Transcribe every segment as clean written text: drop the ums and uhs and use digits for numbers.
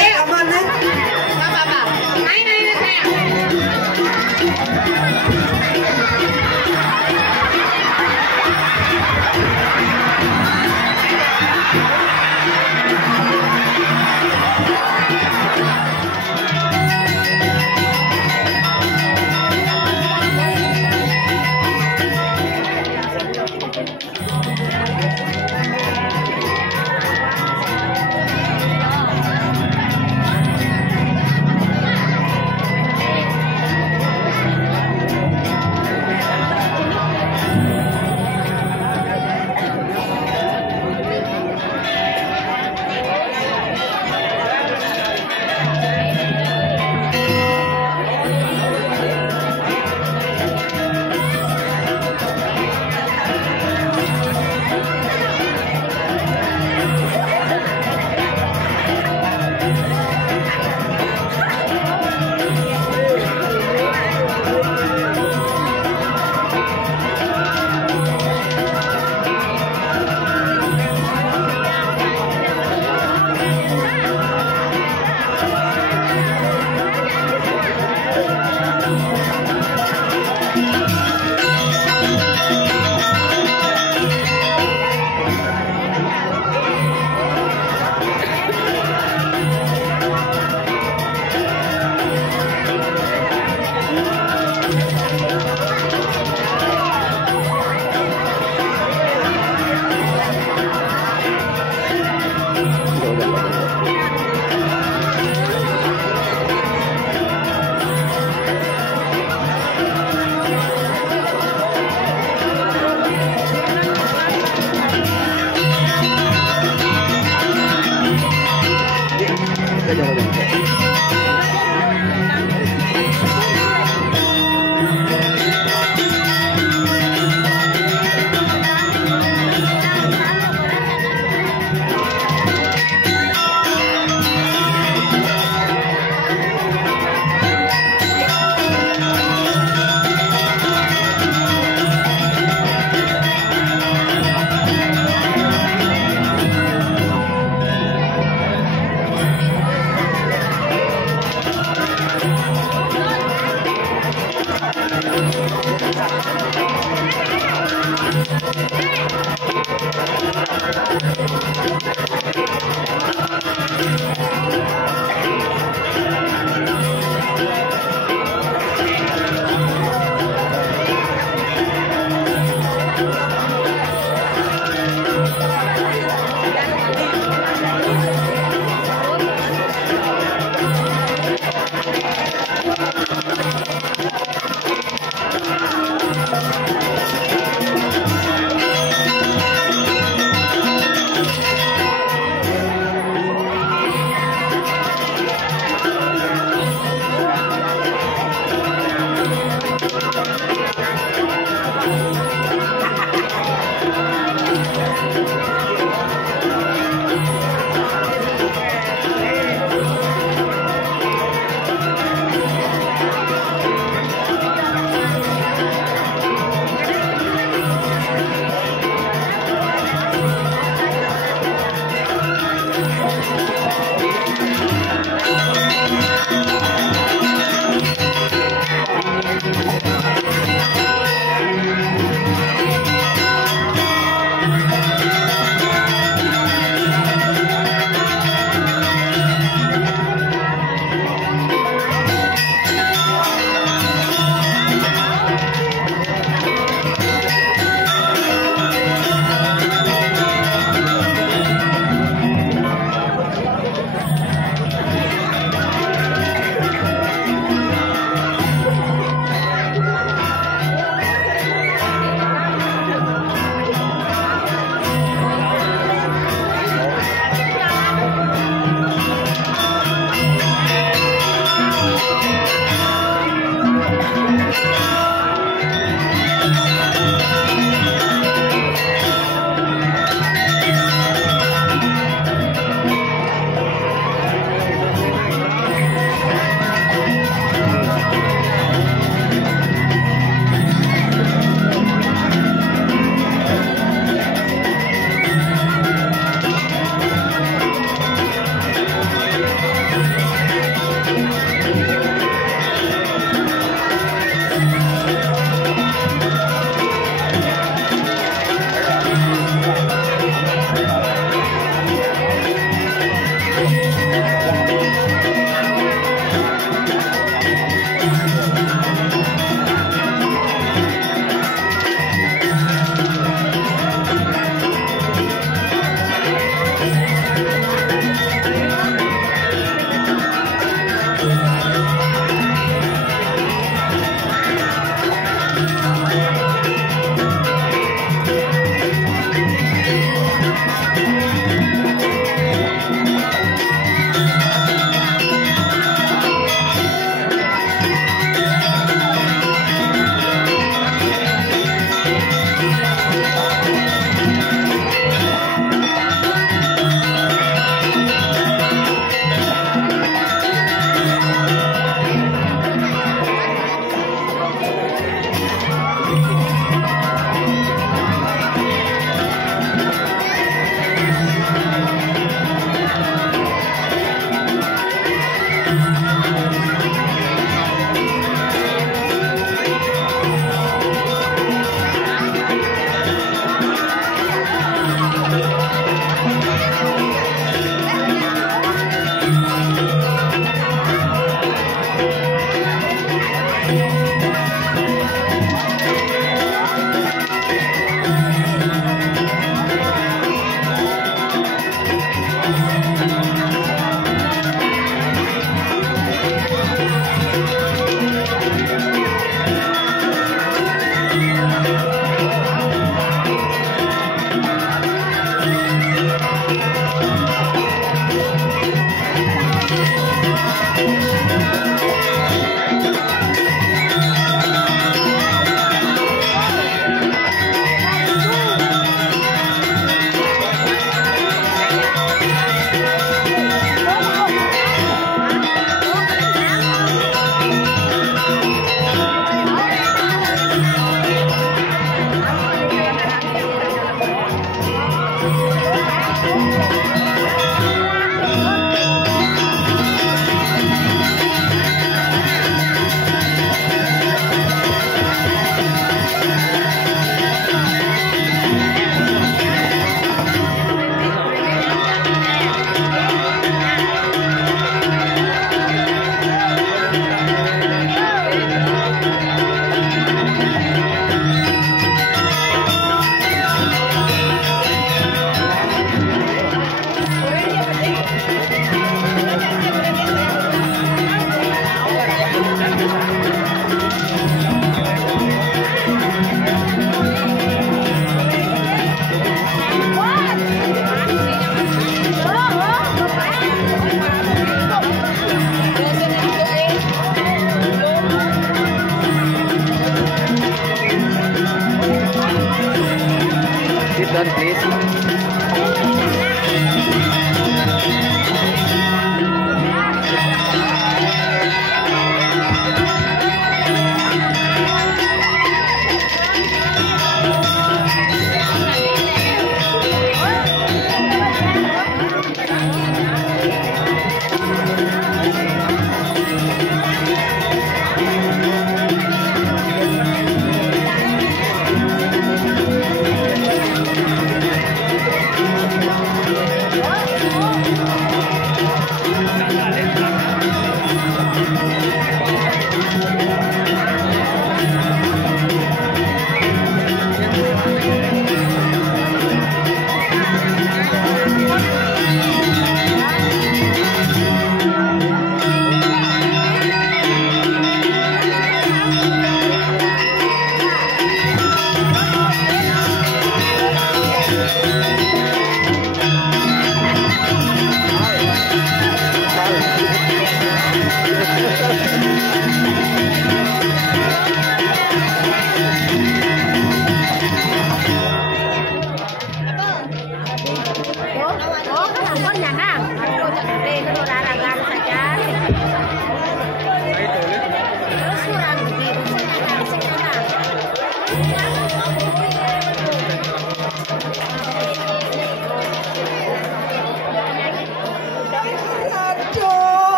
aman ya. Nggak apa-apa. Naik sayang.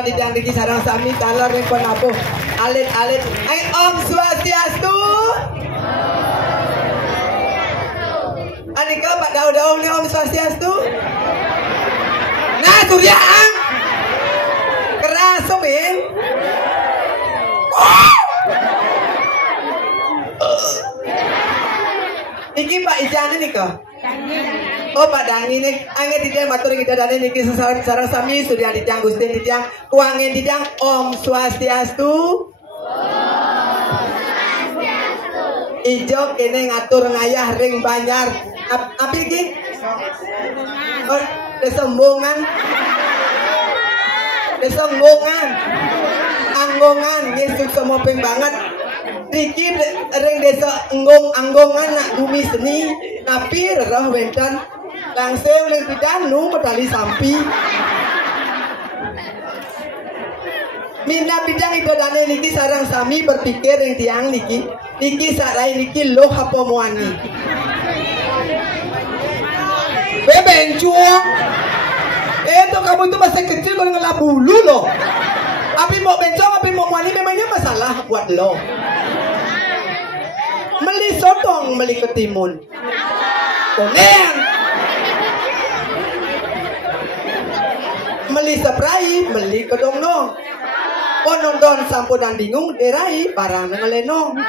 salon idang niki sareng sami talar ring penabuh alit-alit Om Swastiastu. Anika Pak Daud-Daud ni Om Swastiastu. Nah Suryaan keras Min. Iki Pak Ijane nika. Oh Pak Dangi nih, angin tidak matur kita dane niki sareng sami Surya Dijang Gusti Dijang Kuangin Dijang Om Swastiastu. Ijo kene ngatur ngayah ring Banyar. Apa iki? Oh, desembungan. Desembungan. Anggongan Yesus semua ping banget. Niki ring desa anggongan nak bumi seni napi roh wenten langsung ring pidanu medali sampi Mina bidang itu dane niki sarang sami berpikir ring tiang niki sarai niki loh apa muani bebencuang itu kamu itu masih kecil kalau ngelap bulu loh tapi mau bencong tapi mau muani memangnya masalah buat lo Meli sotong, meli ketimun. Konen. Meli seprai, meli kedongno. Nonton sampunan bingung, derai barang ngelenong.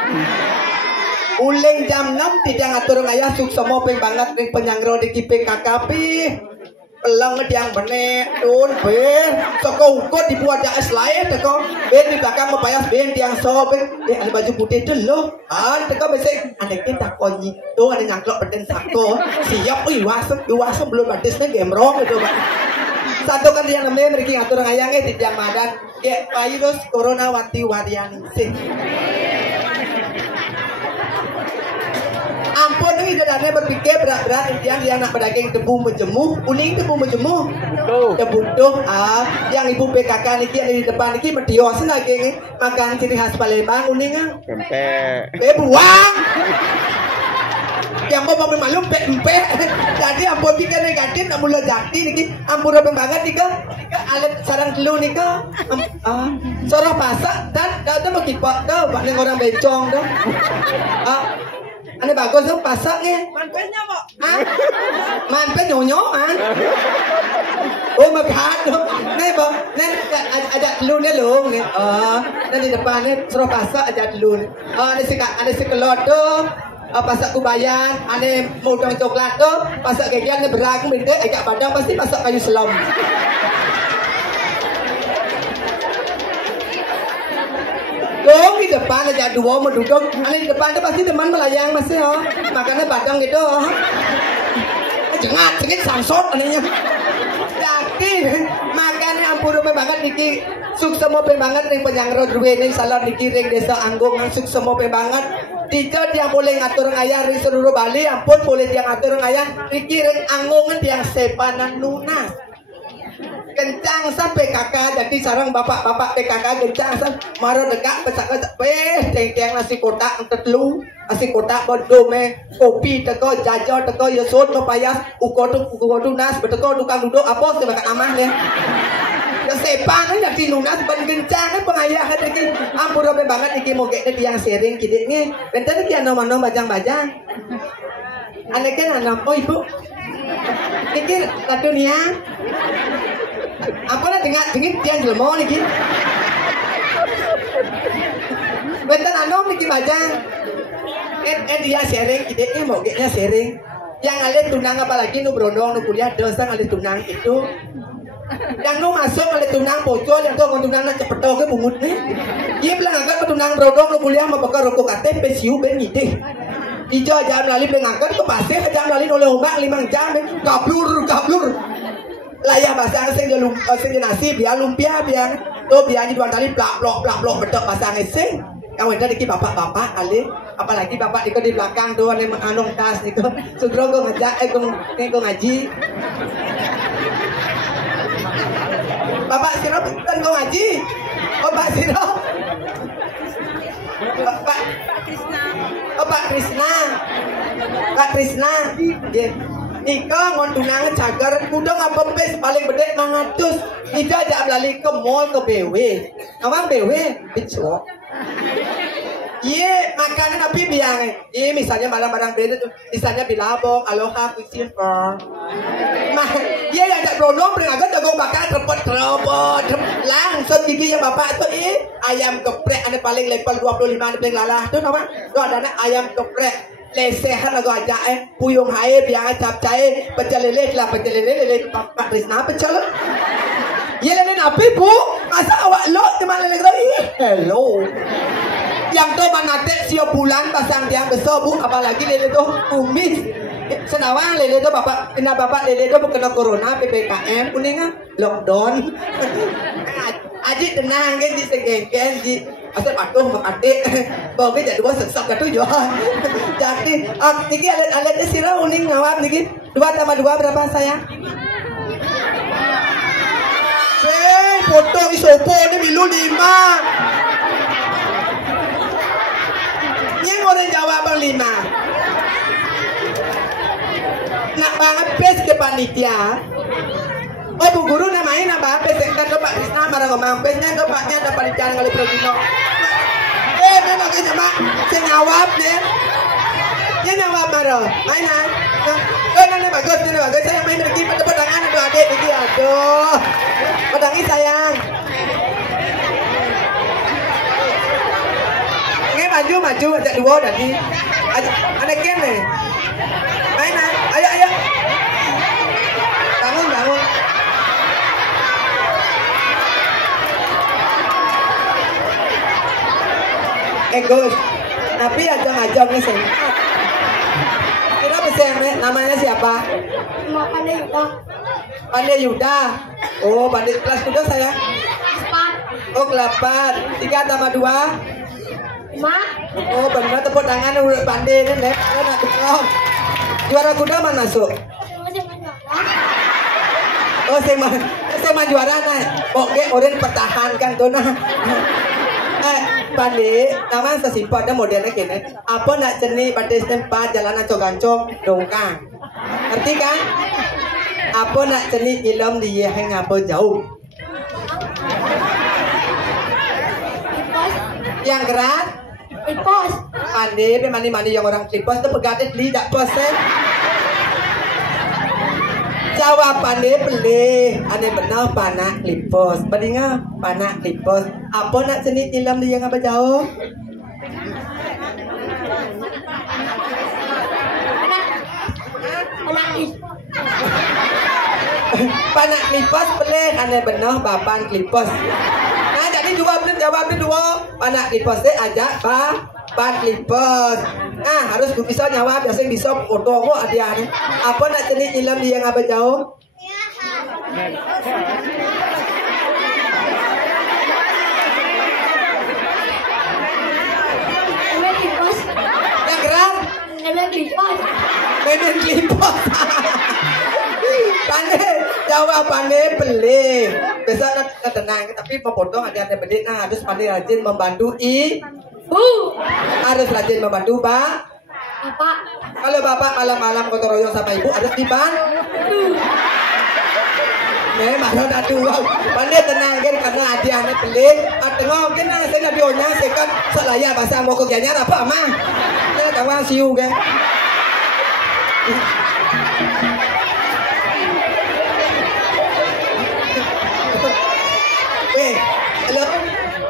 Uleng jam 6 tidak ngatur ngayah suksemo ping banget ring penyangro di kipe KKP. Pelang ngediang benek, tun, ben, soko ukut dibuat es lain, teko, ben di belakang membayas ben tiang sobek, ada baju putih dulu, teko besek, anaknya tak konyi, tuh ada nyangklok beden sako, siap, iwasem belum batisnya gemrong gitu, Pak. Satu kan yang namanya mereka ngatur ngayangnya di jam madan, kayak virus corona wati-warian sih. Ampun ini dadanya berpikir berat-berat yang nak pedaging debu menjemuh uning debu menjemuh kebutuh yang ibu PKK niki yang di depan niki medios lagi makan ciri khas Palembang uning pempek buang yang mau malu pempek jadi ampun pikir negatif nak mula jakti niki ampun apa banget nika alat sarang telu nika sorok pasak dan dah mau kipak dah banyak orang bencong dah Ane bagus tuh pasaknya. Manpesnya kok. Manpes nyonyoan. Oh makan tuh. Nih bang, nih ada telurnya loh. Nanti depannya suruh pasak ada telur. Ada si kelot tuh. Pasak kubayan. Ada mudang coklat tuh. Pasak kegiatan beragam benda. Agak padang pasti pasak kayu selam. Dong di depan aja dua menduduk, di depan itu pasti teman melayang masih makannya badang gitu, cengit samsot anehnya, yakin makannya ampun banget niki suksemo banget ring penyangro druwe ning salon niki ring desa Anggongan suksemo banget, tidak yang boleh ngatur ngayah ring seluruh Bali ampun boleh yang ngatur ngayah niki ring Anggongan yang sepanan lunas. Kencang sampai kakak jadi sarang bapak-bapak PKK kencang sam maro dekat pesak cengkeng nasi kotak tetelu nasi kotak bodome kopi teko jajo teko yosot mepayas ukotu nas beteko tukang duduk apa sih makan amah deh ya sepan jadi lunas ben kencang pengayah iki ampun robe banget iki mogekne tiang sering kidiknya benten iki ano-ano bajang-bajang anaknya anak oh ibu iki dunia apa lah dengit tiang jelmo niki benten anom niki bajang dia sharing idenya mau geknya sharing yang alih tunang apalagi nu brondong nu kuliah dosa alih tunang itu yang nu masuk alih tunang bocor yang tuh tunang na cepet ke bungut nih iya bilang agak tunang brondong nu kuliah mau bakal rokok KTP siu ben ngide ijo aja melalui pengangkat ke pasir aja melalui oleh ombak 5 jam kablur layah bahasa asing dia nasi biar lumpia biar tuh biar di dua kali plak betok bahasa asing kawan tadi bapak-bapak alih apalagi bapak itu di belakang tuh ada menganong tas itu sugro gue ngajak gue ngaji bapak siro kan gue ngaji oh pak siro Pak Krisna yeah. Nika ngon tunangan cagar kuda ngapempes paling gede 500. Ida ajak lali ke mall ke BW. Awang BW bicok. Iya, makanan tapi biang. Iya, misalnya barang-barang beda tuh, misalnya bilabong, aloha, quicksilver. Iya yang tak beronom, beragam jagung bakar, terpot, langsung gigi yang bapak tuh, ayam geprek, ane paling level 25, ane paling lalah tuh nama, tuh ada ayam geprek. Lesehan lagu aja puyung hae biang capcay, pecel lele Pak Krisna pecel. Iya lele api bu, masa awak lo teman lele kau hello. Yang tuh manate siap bulan pasang tiang besar bu, apalagi lele tuh kumis. Senawang lele tuh bapak, kena bapak lele tuh kena corona PPKM kuningnya lockdown. Aji tenang kan di segengken di asal patuh adik. Bawa jadi dua sesak katu jo. Jadi niki alat-alatnya sirah uning ngawap niki 2 tambah 2 berapa sayang? Potong isopo ini milu 5. Yang orang jawab bang 5. Nak banget pes ke panitia. Oh bu guru namanya apa pes kan Pak Krisna marah ngomong pesnya ke paknya ada panitia kali Progino. Memang kita mak saya ngawap deh. Dia ngawap marah. Mainan. Nanya bagus saya main lagi pedangan aduh adik lagi aduh. Pedangi sayang. Maju ajak 2 tadi. Ada ken nih. Mainan. Ayo. Bangun. Gus. Tapi ajang-ajang nih sih. Kira bisa namanya siapa? Pandai Yuda. Pandai Yuda. Oh, Pandai kelas kuda saya. 4. Oh, kelas 4. 3 tambah 2. 5. Oh benar tepuk tangan udah pandai nih lep nak tukang juara kuda mana masuk oh saya juara nah oke orang pertahankan tuh nah pandai nama sesipat ada modelnya kene apa nak ceni pada tempat jalanan cogancok dongkang ngerti kan apa nak ceni ilmu dia yang apa jauh yang keras Klipos. Ande, mani yang orang klipos itu pegadet li tak pos jawabannya beli ane benar panak klipos bedinga panak klipos apa nak cenit ilam dia ngapa jauh panak klipos beli ane benar bapan klipos. Jadi jawab dua panak klipos ajak pan klipos. Nah harus bisa nyawa biasa bisa foto kok ada apa nak jenis ilam dia ngapa jauh yang gerak Medan klipos pandai jawab pandai beli besok nak tenang tapi memotong ada beli nah harus pandai rajin membantu harus rajin membantu bapak kalau bapak malam-malam gotong royong sama ibu harus dibantu memang ada dua pandai tenang kan karena hadiahnya beli tengok kan saya nabionya saya kan selaya bahasa mau kerjanya apa mah saya tahu siu kan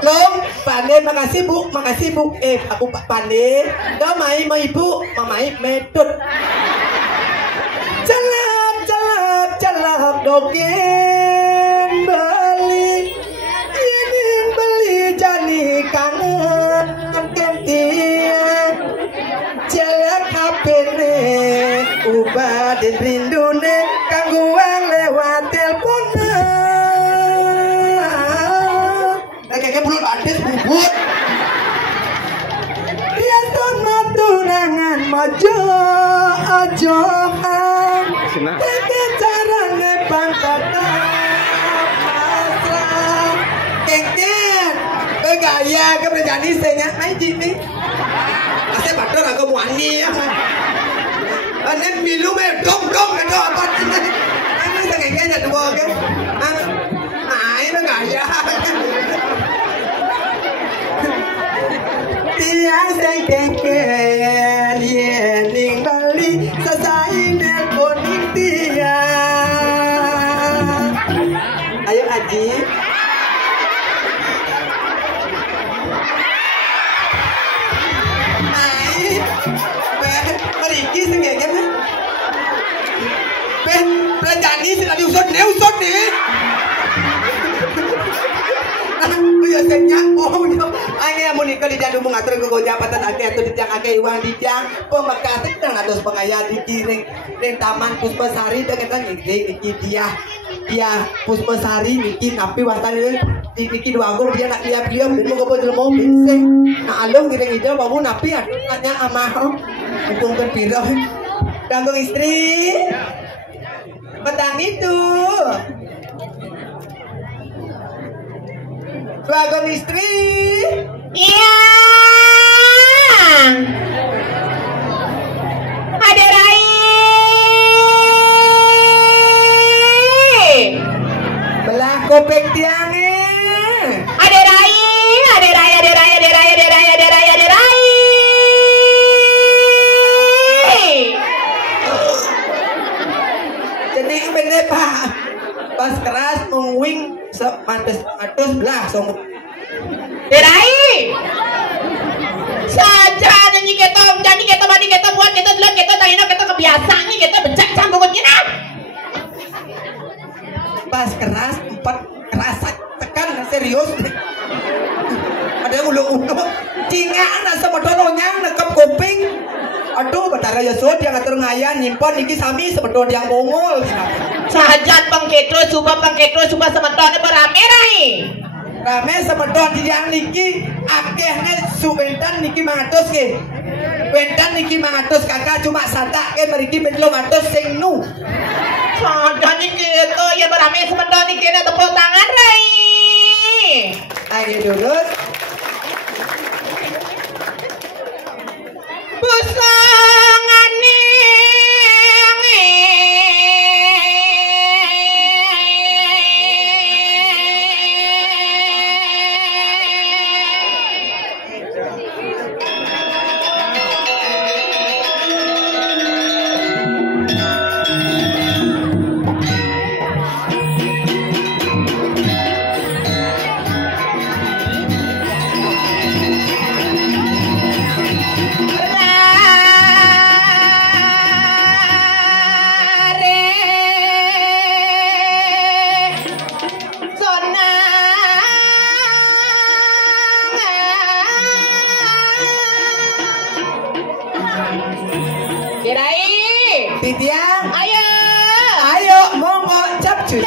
Long, pandai makasih bu, aku Pak Pandai, damai ma ibu, mamai metut. Calap dogen beli, yenin beli jani kangen kentian. Calap hapene, ubah dan rindune, kangguang lewat telepon. Kayaknya belum ada bubut. Dia tunat tunangan mojo ajohan. Tapi caranya pangkat pasrah. Kengken, bergaya ke berjani saya main gini. Asal patron aku muani ya. nem milu me dong itu apa ini? Ini kayaknya dua kan? Ai nó ngaya. Dia sengkeke liening bali sasaine koning dia. Ayo Aji. Pergi sengkeke kan? Pelajani sudah diusut nih. Biasanya anh em mau nikah di jangan mengatur ke gojapatan ake atau di jang ake iwang di jang pembekas sedang atas pengayat di kiri neng taman Puspasari dengan niki dia Puspasari niki napi watan di niki dua gol dia nak lihat dia mau ke bawah mau bising nah alung kita ngidam bawa napi nanya amah hubungkan piro ganggu istri petang itu Bagon istri. Iya. Ada Rai. Belah kopek tiangnya. Ada Rai. Jadi bener Pak. Pas keras mengwing sepatus belah songkut. Derai. Saja nyanyi kita mandi kita buat kita dulu kita tayino kita kebiasaan nih kita becak cambuknya nah. Pas keras 4 keras tekan serius. Ada ulung-ulung cingaan asa modononyang nekep kuping. Aduh betara ya sud yang ngatur ngayan nyimpan iki sami sebetulnya yang bongol. Sajat pangketro suba semeton berame rai. Rame sebetulnya di yang niki akehne subentan niki mangatus ke. Bentan niki mangatus kakak cuma satak ke meriki benlo ngatus sing nu. Sajat niki itu ya berame semeton niki na tepuk tangan rai. Ayo lurus. Pusangane Titiang, ayo monggo capcus.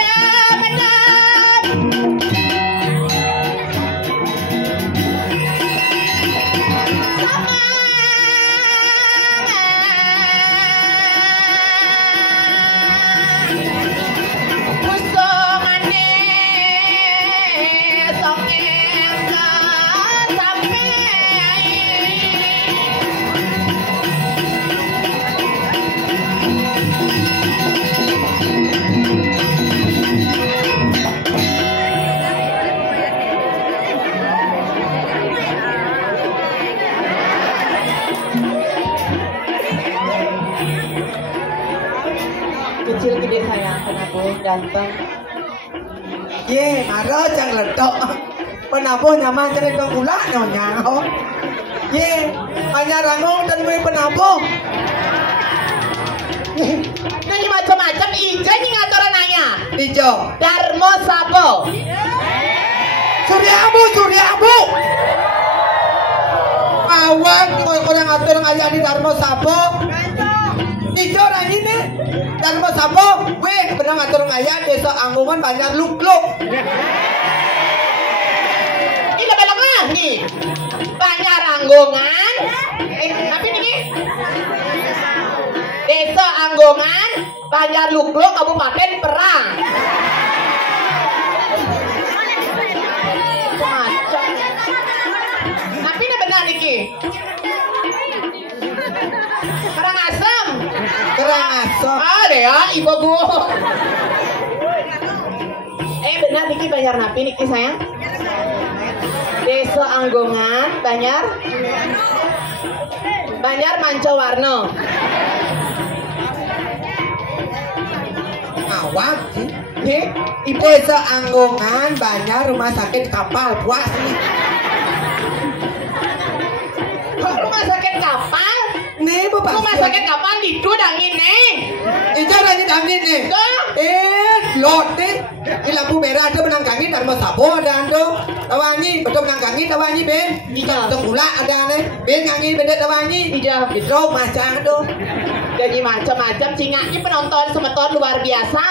Kecil gede sayang penabuh ganteng. Ye, maro jang letok. Penabuh nyaman jadi kula nyonya. Ye, hanya rangung dan gue penabuh. Ini macam-macam ijo nih ngatoran nanya. Ijo. Darmo Sapo. Surya Abu. Awan orang ngatur ngajak di Darmo Sapo. Ijo orang ini Darmo Sapo. Weh, pernah ngatur ngajak desa Anggungan Banjar Lukluk. Ini belakang nih. Banyak Anggungan. Tapi nih. Desa Anggungan, Banjar Lukluk, Kabupaten Perang. Tapi ini benar Niki. Karangasem. ya, ibuku. Benar Niki Banjar napi Niki sayang. Desa Anggongan, Banjar Mancowarno. Awak sih. Desa Anggongan, Banjar rumah sakit kapal puas nih. Kok rumah sakit kapal? Nih bapak. Rumah sakit kapal gitu dangin nih. Ijo nanya dangin nih. Lot nih. Di lampu merah ada menang kangin dan mau sabo ada ando. Tawangi betul menang kangin tawangi ben. Iya. Tengula ada nih. Ben kangin bener tawangi. Iya. Itu macam tuh. Jadi macam-macam cingaknya penonton semeton luar biasa.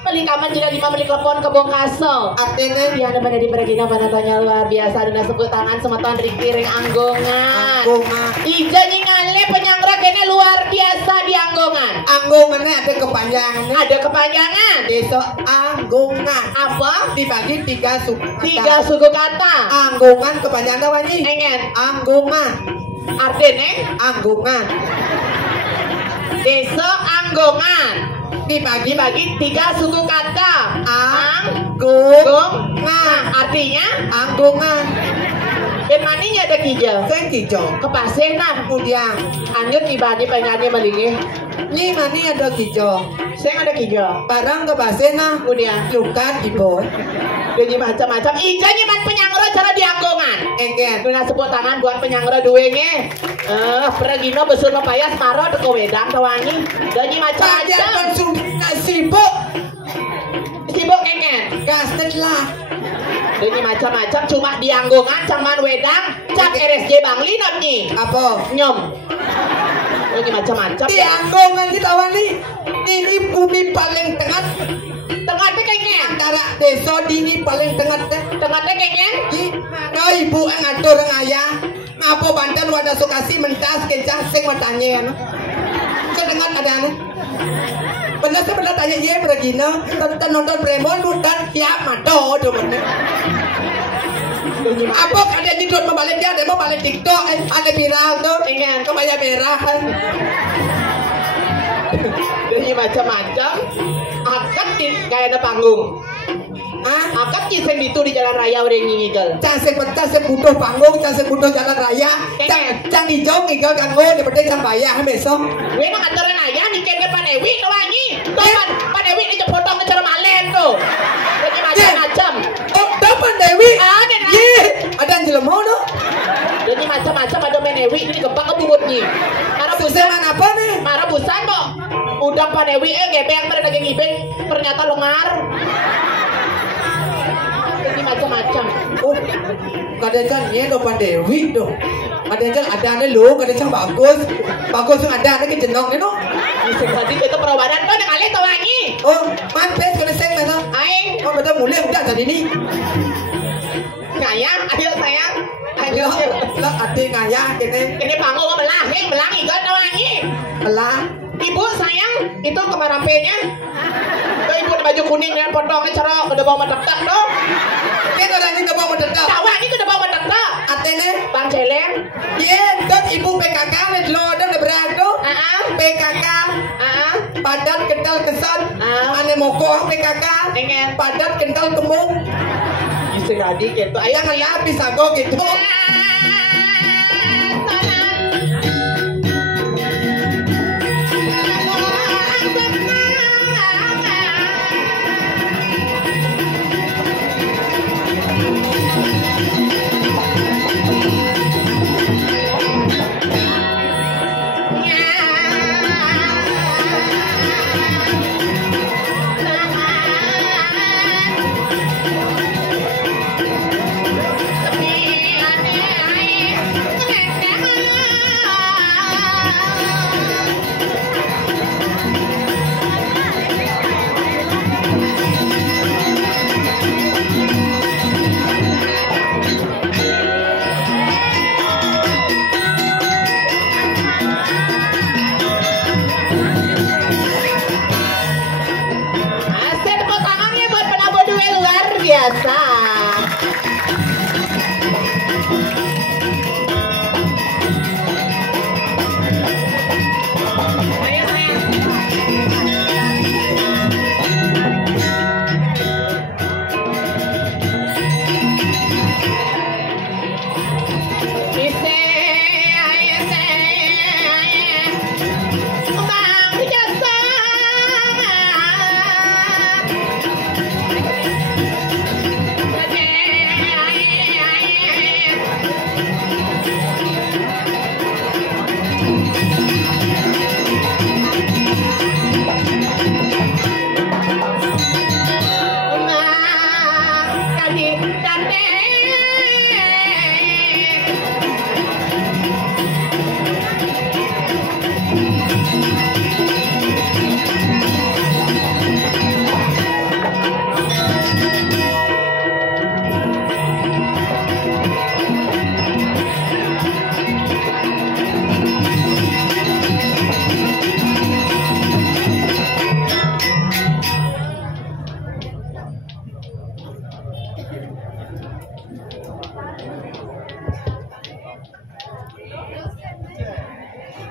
Melingkaman jika 5 meliklepon ke Bongkaso. Artinya Yang ada di Pergina penontonnya luar biasa dengan sebut tangan semeton Rikiring Anggongan. Anggongan. Ija nyingale penyangra kene luar biasa di Anggongan. Anggongannya ada kepanjangannya. Ada kepanjangan. Desa Anggongan. Apa? Dibagi 3 suku. 3 suku kata. Anggongan kepanjangan tawangi. Engen. Anggongan. Artinya Anggongan. Desa Anggongan. Dibagi 3 suku kata. Anggongan. Artinya Anggongan. Bemaninya ada kijau. Sen kijo. Kepasena. Kemudian Anyut ibadi penyanyi melingih. ni mani ada kijo. Saya ada kijau. Barang ke basena. Kemudian Lukan ibu. jadi macam-macam. Ija nyeman penyangro cara di Anggongan. Enggen. Dengan sebut tangan buat penyangro duenge. Pergino besur mepayas maro teko wedang tawangi. Jadi Macam macam-macam. konsum sibuk. Sibuk kengen. Gastet lah. Jadi macam-macam cuma di Anggongan caman wedang cap RSJ Bangli nyi. Apa? Nyom. Jadi macam-macam. Di Anggongan kita wani. Ini bumi paling tengah. Tengahnya kengen. Antara desa dini paling tengah teh. Tengahnya kengen. Di no ibu yang ngatur yang ayah. Ngapo Banten wadah sukasi mentas kencang sing watanya no. Kedengat ada nih. Benar saya pernah tanya ye Regina tentang nonton Bremon dan siap mato tuh bener. Apa ada nyedot membalik dia, ada mau balik TikTok, ada viral tuh, ingin kebaya merah. Jadi macam-macam. Akad di kayak ada panggung. Akad kisah itu di jalan raya udah ngigel. Cang sepeta sebutuh panggung, cang sebutuh jalan raya, cang hijau ngigel kanggo di penting sambayah besok. Gue nak aturan ayah nih kayaknya Panewi tuh wangi. Tuh Panewi ini potong ke cara malen tuh. Jadi macam-macam. Oh, dapat Dewi. Ada nah. Ye, ada yang jelema no. Jadi macam-macam ada Panewi ini gebak ke bungutnya. Karena Suseman apa nih? marah busan kok. Udang Panewi gebeng pada daging ibeng ternyata lengar. Jadi macam-macam. Oh, kadang-kadang ye depan Dewi dong. Kadang-kadang ada ane lo, kadang-kadang bagus. Bagus yang ada ane kejenong nih no. Tadi itu perubahan tuh kali tuh wangi. Oh, manpes kena seng mana? Aing, Oh, betul mulai udah tadi ini. sayang, ayo sayang. Ayo. Lah ati ngaya kene Ini panggung melang ikut tuh wangi. belah. Ibu sayang, itu kemarampenya. Tuh ibu ada baju kuning dengan potongnya cara udah bawa mendekat tuh. Kita orang ini bawa mendekat. Tawa itu udah bawa mendekat. Atene, Bang Celeng. ye, kan ibu PKK nih lo ada berado. PKK padat kental kesan. Ane moko PKK. Pengen. Padat kental kemung. Bisa jadi gitu. Ayo Jangan lapis aku gitu. biasa. Ayo sayang.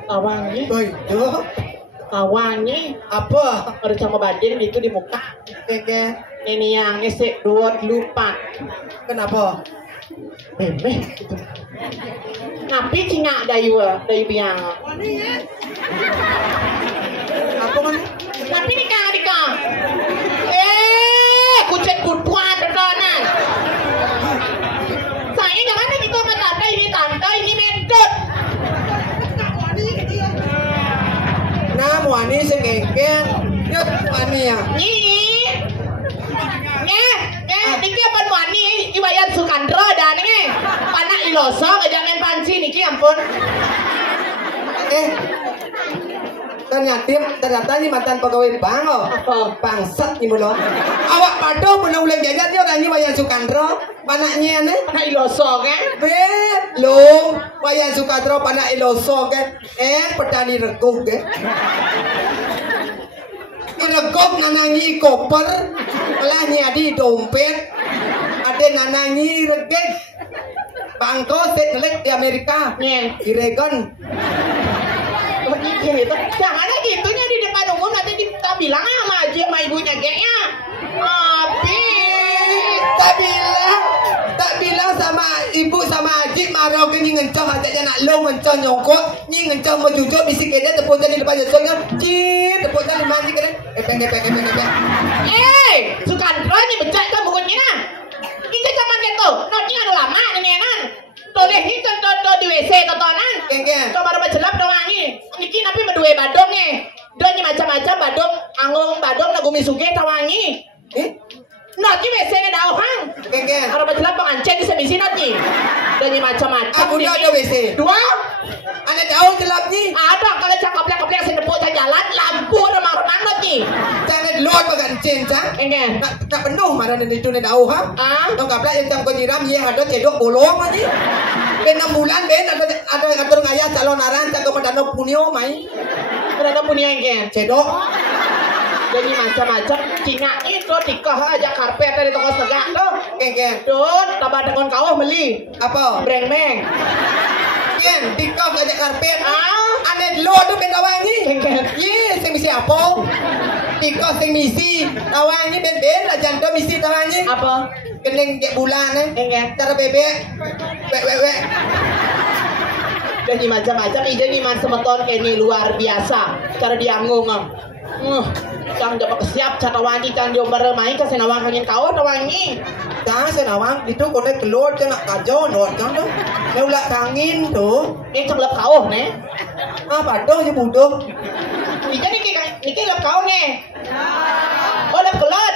Kawannya, Boy, kawannya apa? harus sama badan gitu di muka. Keke, Ini yang esek dua lupa. kenapa? Bebeh gitu. Ngapi cingak dayu biang. Apa kan? Ngapi ni kang adika. Kucet kutuan terkonan. Saya jangan ada gitu sama tante ini medot. Nah, muani sing keke, yuk muani ya. Niki apa wani Iwayan Sukandro dan ini panak iloso jangan panci niki ampun. Ternyata ini mantan pegawai bank oh. Apa? Bangsat nih mulo. Awak padu pernah ulang jajan dia orang ini Wayan Sukandro, panaknya nih. Panak iloso kan? Belum, Wayan Sukandro panak iloso kan? Petani reguk kan? Reguk nanangi koper, pelahnya di dompet, ada nanangi regek. Bangko setlek di Amerika, di Reagan. Gitu. Jangan ada gitunya di depan umum nanti kita bilang sama aja sama ibunya kayaknya. Tapi tak bilang sama ibu sama aji marau ke ni ngencong ajaknya nak long ngencong nyongkok ni ngencong menjujuk bisi kena tepuk tali depan jasongnya cip tepuk tali mandi kena epeng Sukandro ni becak kan bukunya. Kita zaman gitu, notnya ada lama nenenan. Toleh ni contoh di WC tontonan. Kengkeng. Kau baru berjelap doangi. Niki napi berdua badong Doi ni macam-macam badong, anggung badong lagu misuge tawangi. Notnya WC ni dauhang. Kengkeng. Kalau berjelap pengancen di sebisi notnya. Doi ni macam-macam. Aku dah ada WC. Dua. Anak jauh jelap ni. Ada kalau cakap-cakap senepuk jalan lampu remang-remang notnya. Jangan luar bagan cincang. Kengkeng. Nak penuh mana ni itu ni jauh ha. Tong kapla yang tang konyiram ye ada cedok bolong ni. Ben 6 bulan ben ada ngatur ngaya calon aran cak komandano punio mai. Ada punya yang Cedok. Jadi macam-macam Cina itu tikah aja karpet dari toko segak tuh. Kengkeng. Tuh, tambah dengan kau beli. Apa? Breng-breng. Ken, tikok aja karpet. Ane lo tu ben tawangi. Kengkeng. Ye, sing misi apa? Tikok sing misi. Tawangi ben lah jantung misi tawangi. Apa? Kening ke bulan Kengkeng. Cara bebek. Wek. Jadi macam-macam ini man semeton kini luar biasa. Cara dianggung. Cang dapat siap catawangi cang diombar main ke senawang angin kau tawangi. Dah senawang itu kone keluar je nak kacau not kan tu. Dia ulat angin tu. Ini cang lep kau ne. Apa tu je bodoh. Jadi niki lep kau ne. Oh lep kelot.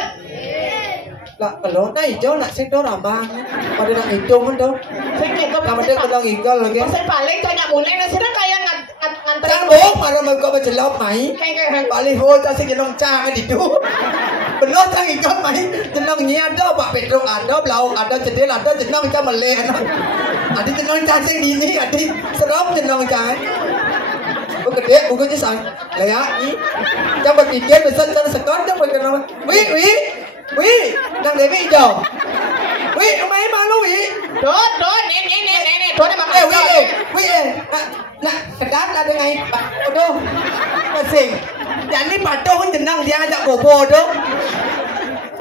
Lah kalau nak hijau nak sing tu rambang. Pada nak hitung kan tu. Kamu dia kelang igal lagi. Saya paling tanya mulai nasi dah kayak nganter. Jangan bohong pada mereka berjelap mai. Kengkeng. Balik ho tak sing jelong cang di tu. Belum cang igal mai. Jelong ni ada Pak Petruk ada, Blau ada, Cedil ada, jelong cang meleh ada. Ada jelong cang sing dini ada. Serap jelong cang. Gede bukunya sang. Layak ni. Cang berpikir besar cang sekon cang berkenal. Wi, nang Dewi hijau. Wi, main malu wi. Dot, nenek, dot emang Wi, nak kedap lah dengan bodoh. Masing. Jadi patuh pun jenang dia ajak bobo tu.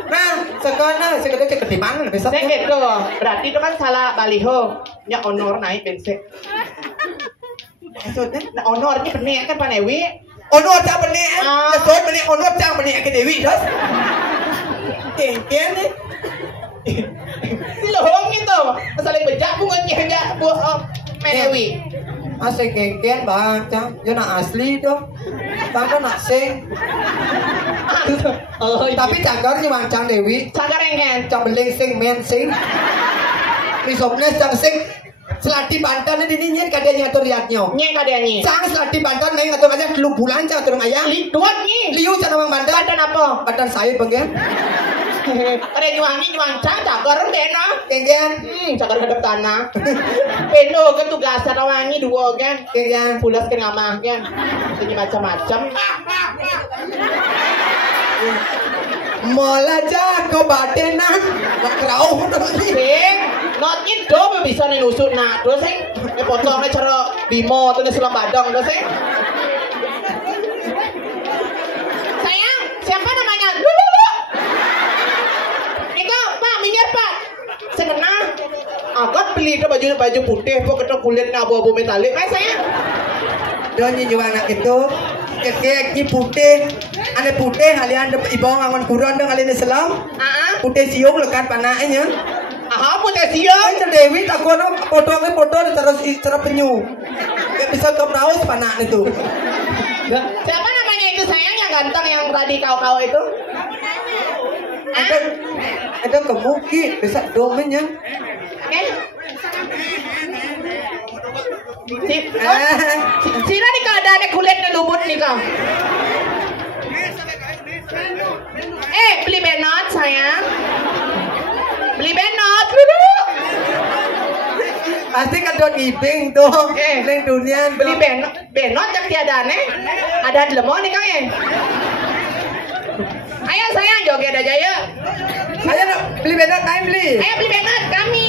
Nah, sekarang sekarang cek ketimbang besok. Saya gitu. Berarti itu kan salah baliho. Ya honor naik bensin. Maksudnya? Nah, honornya benih kan Pak Dewi. Honor cak benih. Besok benih honor cak benih ke Dewi terus. Kengkeng ni. Si lohong gitu. Saling bejak bunganya aja buah Dewi. Asing kengkeng bang, cang. Dia nak asli tu. Bang tu nak sing. Tapi canggar ni bang cang Dewi. Canggar yang kan. Cang beling sing men sing. Risopnes cang sing. Selati Banten ini nyen kadenya ngatur riaknya. Nyeng kadenya. Sang selati Banten main ngatur aja 3 bulan cang ngatur ayah. Duat ni. Liu cang orang Banten. Banten apa? Banten saya pengen. Kada nyuang cang cagar dena. Kengen. Cagar kedep tanah. Peno kan tugasan wangi dua kan. Kengen. Pulas ke ngamah kan. Ini macam-macam. Mola jago batena. Makrau dong. Not itu bisa nenusuk nak. Terus potongnya cara bimo atau selam badang terus sayang, siapa namanya? Dulu. Nika, Pak, minyak Pak. Sengenah. Agak beli ke baju putih, kok kita kulitnya abu-abu metalik. Sayang. Donyi juga anak itu. Kekek putih. Ane putih kalian ibong angon kuron dong kalian Islam. Putih siung lekat panahnya. Aha, putih siung. Kan Dewi aku no foto terus cara penyu. Gak bisa kau raus panah itu. Siapa namanya itu sayang yang ganteng yang tadi kau itu? Ada kemuki bisa domennya. Sira nih keadaannya kulitnya lumut nih kau. Beli benot sayang. Beli benot dulu. Pasti kan don ibing tuh. Neng dunia beli benot jak tiada aneh. Ada di lemon nih kang ya. Ayo sayang joget aja ya. Ayo beli benot kami beli. Ayo beli benot kami.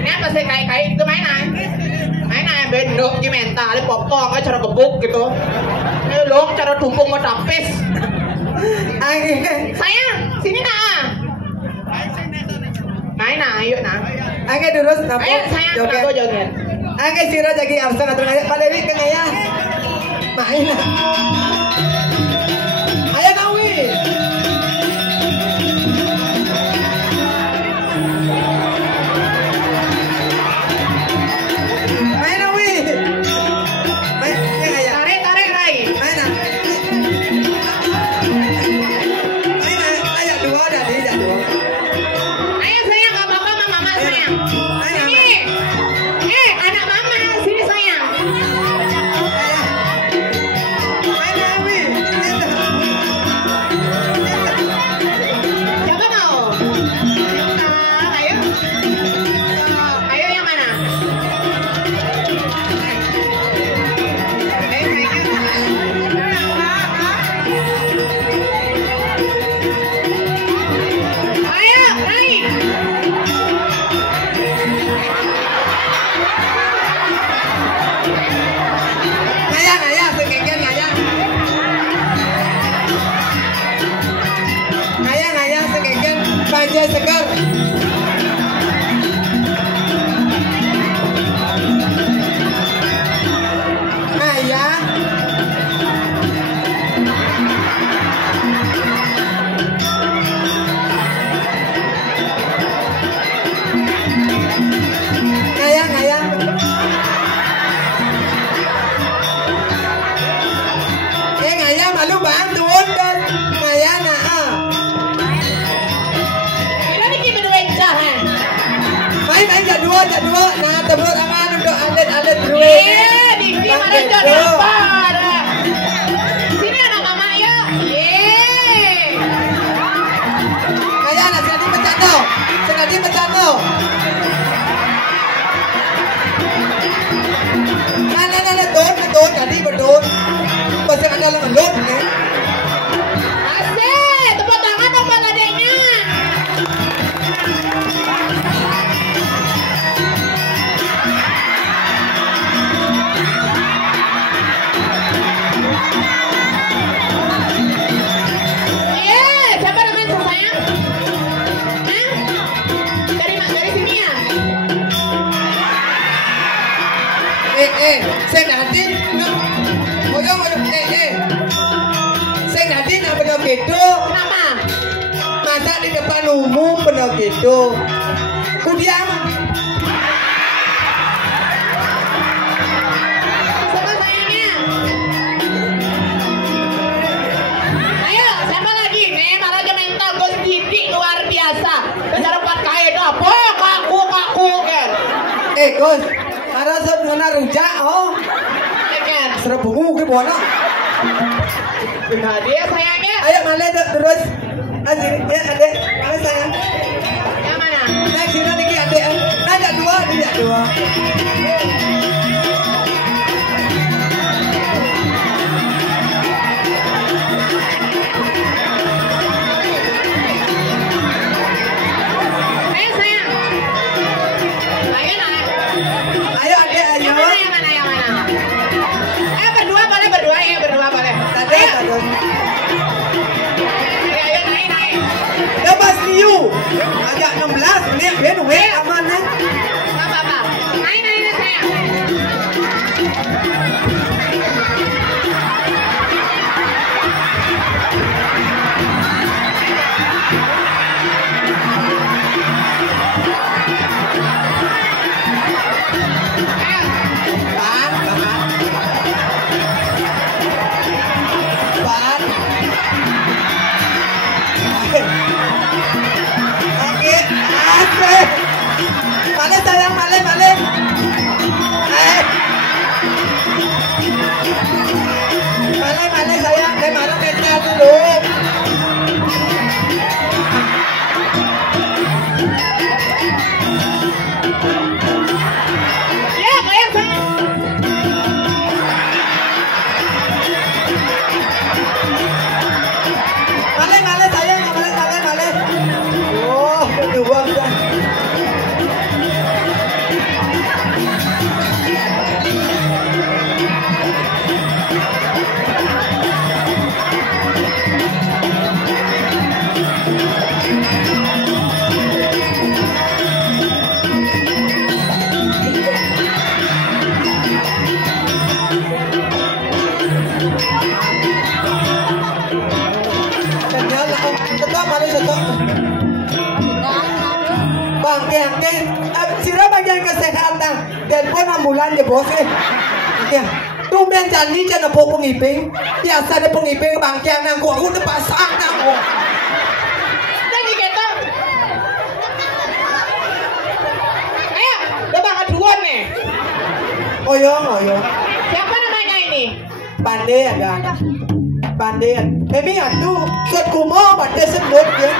Ini apa sih kai itu mainan? Mainan benot di mental, popong cara gebuk gitu. Ayo lo cara tumpung mau tapis. Sayang, sini nak. Main nak, ayo nak. Angge durus napa? Ayo sayang, joget. Angge sira jagi arsa ngatur aya palewi ke aya. Main lah. Ayo kawi. Main awi. Main ke aya. Tarik rai. Main lah. Ayo sayang, gak apa-apa sama mama sayang. Sini. Anak mama, sini sayang. Siapa mau? Ayo. Ayo yang mana? Ayo, naik. Ngaya sekeken ngaya. Ngaya sekeken panja segar. Ngaya. Ngaya. Ngaya malu bantu dan ngaya naa. Kita nih kita dua jahan. Main jadua. Nah, tebut aman untuk alet duwe. Diki mana jodoh apa? Sini anak mama ya. Ngaya nak senadi becano. Nah, don tadi bedon. Pasti ada lang lot ni. Asik, tepuk tangan dong buat adeknya. Siapa namanya sayang? Dari sini ya? Senadi. Oyong. Senadi nak benar gitu. Kenapa? Masa di depan umum benar gitu. Kudiam. Siapa sayangnya? Ayo, siapa lagi? Nih, malah aja mental gue sedikit luar biasa. Bicara 4 kaya itu apa? Kaku. Gus, ada sebenarnya rujak, oh. Kan. Serap bungu ke bono. Nah, dia sayangnya. Ayo male terus. Adik, ya adek, male sayang. Yang mana? Nah, sini lagi adek. Nah, ada dua, tidak dua. Ayo sayang. Ayo mana? Ayo adek, ayo. Yang mana? Yang mana? Yang mana? Berdua boleh berdua ya berdua boleh. Tadi, Ayo. tadi. Ayo naik naik. Lepas liu. Agak 16, lihat ben aman ya. Apa? Naik naik sayang. Pan, pan. Oke, asik. Male sayang, male. Male sayang, male mental dulu. Ya kayak sayang. Male sayang, male. Oh, kedua udah. Tetap male tetap. Bangke, sira bagian kesehatan dan pun ambulan je bos ya. Tumben janji je na pengiping. Biasa ada pengiping bangke nang gua udah pasang nang gua. Jadi kita. Ayo, udah kedua nih. Oyo. Siapa namanya ini? Pandai agak. Pandai. Emi atuh sud kumo pada sebut ya.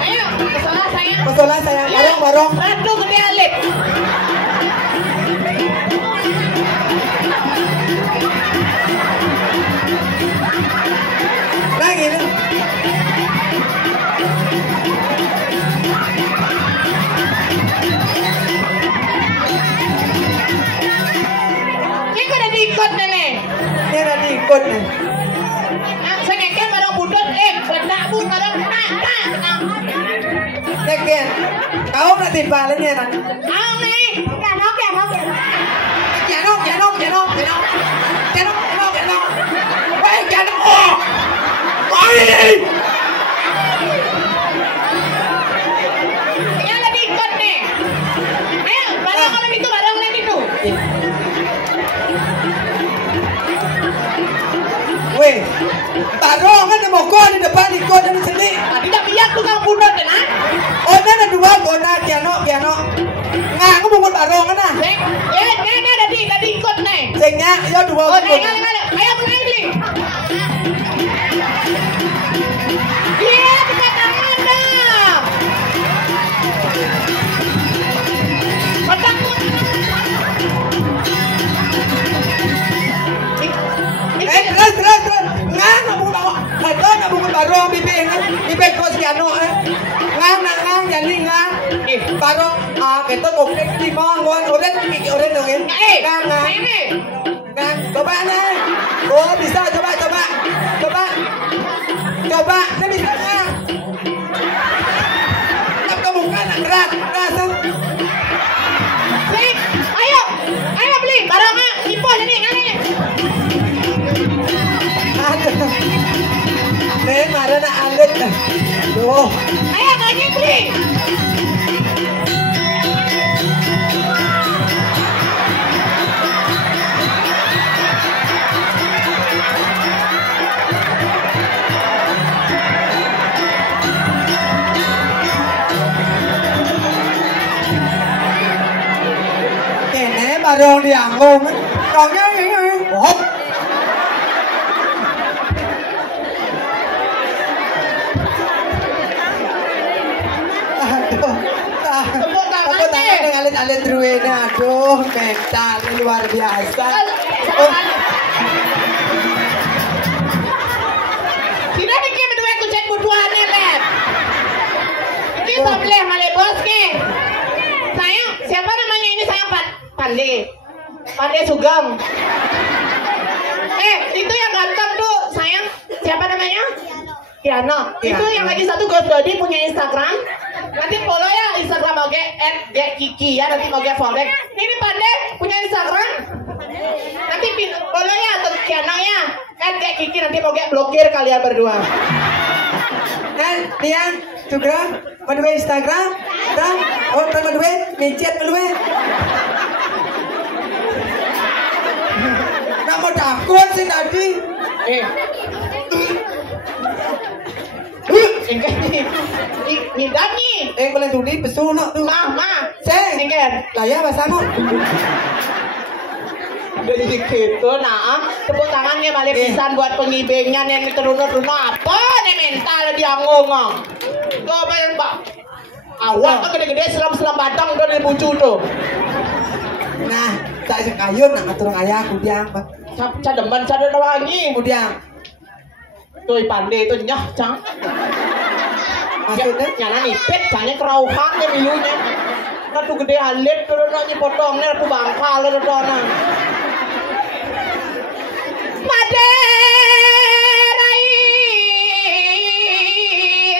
Ayo, kesolah sayang. Masalah sayang barong. Ratu gede alit. Nah ini. Ini kok udah diikut nenek. Ini nanti ikut nih. Saya ngeken barang budut, bedak bu barang tak. Neken. Kau nanti baliknya nanti. Mau nih. Ganok. Janok. Hei, janok. Oh. Oi. Ini ada diikut nih. Ayo, barang kalau itu. Weh, barong kan mau kau di depan ikut dari sini. Tidak biar tukang budut kan? Oh, ada dua gona piano. Nggak, aku mau barong kan ah. Ini ada diikut nih. Sengnya, yo dua. Oh, nih, ayo mulai beli. Iya, kita tangan dong. Kotak. Terus. Nggak mau bawa. Ada nak mau barong bibir kos piano ngang jadi ngang. Barong kita mau lima ngon orang dongin. Ngang coba nih. Oh bisa coba. Ini bisa nggak? Nak kamu kan keras. Ayo beli barangnya. Impor ini ngane. Mana nak alit. Tuh. Ayo ngane beli. dong dianggung. Dongnya ini. Oh. Aduh. Tepuk tangan Tepuk tangan dengan alit-alit Ruwena. Aduh, mental luar biasa. Oh. Sino niki berdua kucing butuhannya, Lep? Ini sebelah Male Bos, ke? Sayang, siapa namanya ini sayang Pandai? Pandai Sugeng. Itu yang ganteng tuh, sayang. Siapa namanya? Tiano. Itu yang lagi satu Ghost Dodi punya Instagram. Nanti follow ya Instagram oke @gekiki ya, nanti mau follow. Ini Pandai punya Instagram. Nanti follow ya untuk Tiano ya. @gekiki nanti mau blokir kalian berdua. Tian juga berdua Instagram. Dan oh berdua micet berdua. Kamu takut sih tadi. Ini Dani. Boleh duduk pesu nak tu. Ma. Seng. Ingin. Laya bahasamu. Dari gitu, nah, tepuk tangannya balik pisan buat pengibengnya yang terunut-runut apa nih mental dianggung. Tuh bayang Pak. Awak kan gede-gede selam-selam batang udah dari bucu tuh. Nah, saya sekayun nak atur ayah kudiang. Cademan cadel wangi. Kudiang. Tuh Pandai itu nyah cang. Maksudnya nyana nipet, cangnya kerauhan ya milunya. Ratu gede alit tuh nanya potongnya ratu bangkal tuh dona. Maderai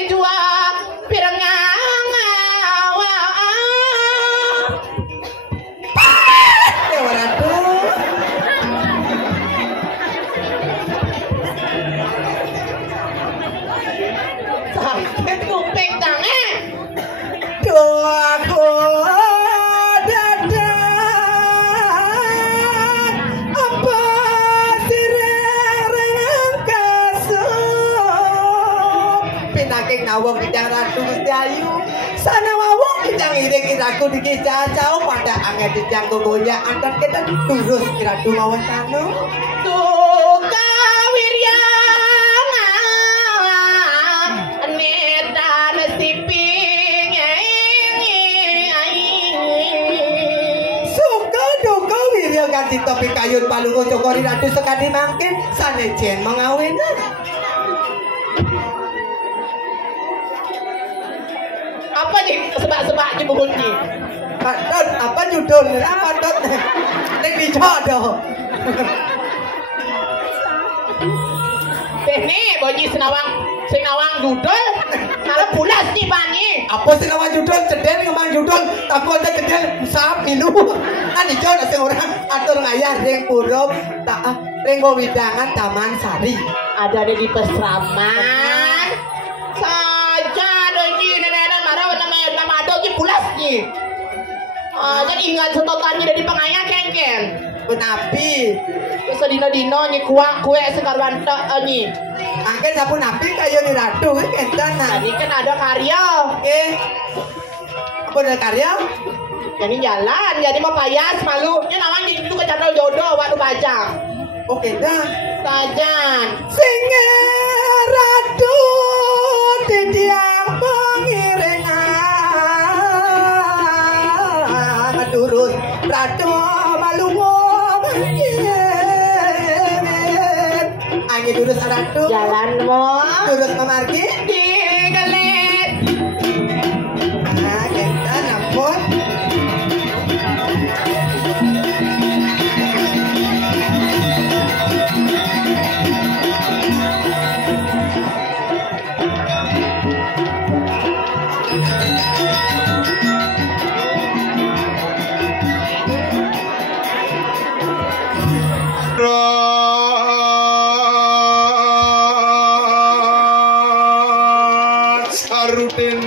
jual pirengang ya waratu. sakit kuping tangan. Tuh aku dadah apa sirereng kasut pinaking nawong kijang ratu Gusti Ayu sana wawong kijang iring iraku dikicacau pada anget kijang gogonya antar kita turus kiratu mawon sano Suka wiryana nedan siping suka duka wirya ganti topi kayun palungo cokori ratu sekadi mangkin sanejen mengawinan. apa nih sebab-sebab di bukunya Patut apa judul apa patut nek dijodoh. ini bonyi senawang judul kalau pulas nih banyi Apa sih nama judul cedel ngomong judul takut ada cedel sap milu. Kan ijo ada orang atur ngayah ring purup tak ring widangan Taman Sari. ada di pesraman saja donji nenek marah nama ada di pulas nih jadi ingat setotannya dari pengayah kengken Penapi. Sedino-dino nyi kuah kue sekarwan tok nyi. Angken sapu napi kayu ni ratu kentan nah. Tadi kan ada karya. Apa ada karya? Jadi jalan, jadi mau payas malu. Ini namanya jadi dulu ke channel jodoh waktu baca. Oke dah. Sajan. Singe ratu tidiang pengiringan turun ratu malungo angin turun ratu Jalan mo. turun memargi Di gelet. nah kita nampun Sarutin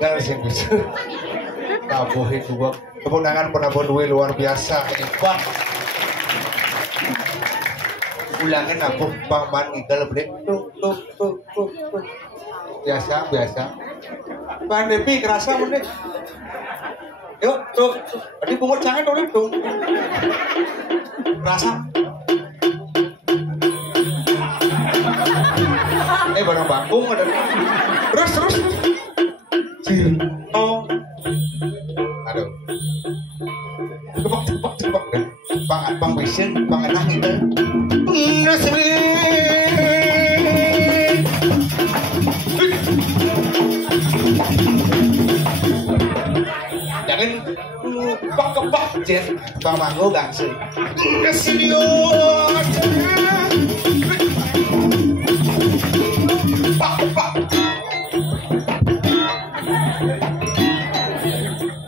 tinggal sih bisa. Nabuhin dua kemenangan penabur duwe luar biasa hebat. Ulangin nabuh paman tinggal break tuh. Biasa. Pandemi kerasa menit. Yuk tuh. Tadi pungut jangan tuh. Rasa. Barang bakung ada. Terus. Oh. Aduh. Tebak kan. Bang Wisin, Bang Enang itu. Jangan kebak jet Bang Manggo gangse. Pak.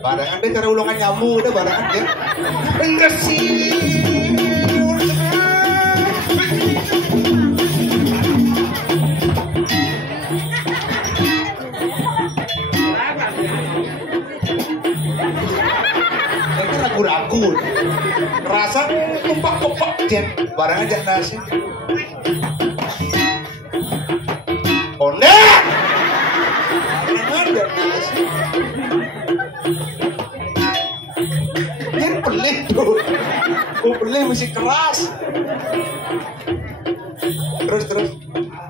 Barangan deh cara ulangan nyamuk deh barangan ya. Enggak sih. Ini ragu-ragu. Rasa tumpak jet barangan jet nasi. Onde. Barangan jet nasi. Pelih tuh, pelih masih keras. Terus,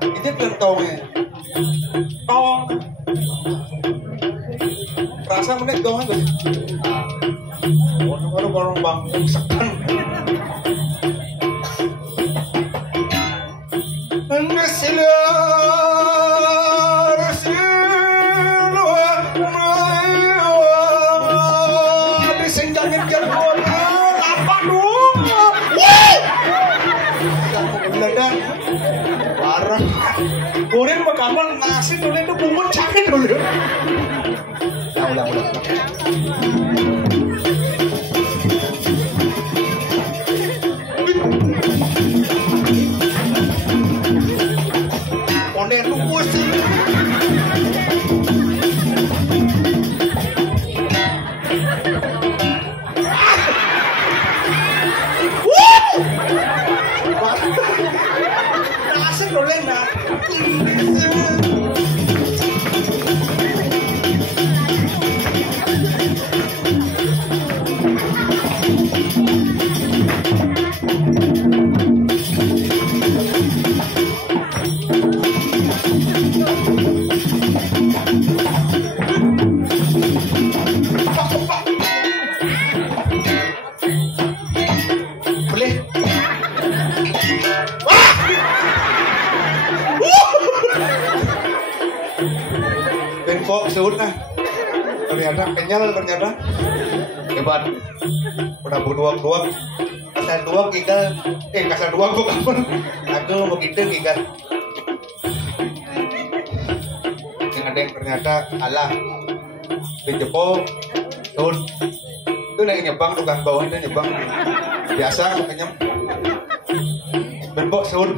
ini kentongnya, tong, rasa menit dong kan? Baru bang, sekan. Kemudian makaman nasi dulu itu pungut sakit dulu. Ulang. Onde itu pusing. Nasi dulu enak. Kok seut nah ternyata kenyal ternyata hebat udah bunuang kasar duang bukan aku mau gitu tinggal yang ada ternyata alah di Jepang seut itu lagi nyebang tukang bawah itu nyebang biasa makanya benpok seut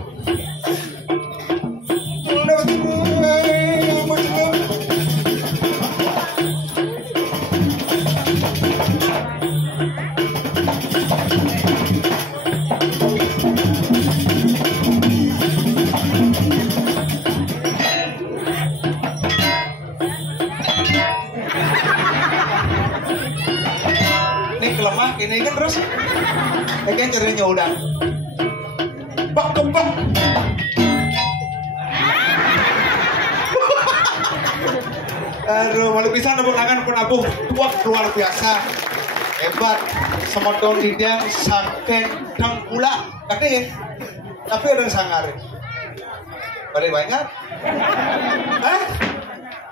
ini kan terus kan carinya udah bak aduh malu bisa nabung tangan penabuh kuat luar biasa hebat semodong hidang saking dang pula tapi ada sangar balik banyak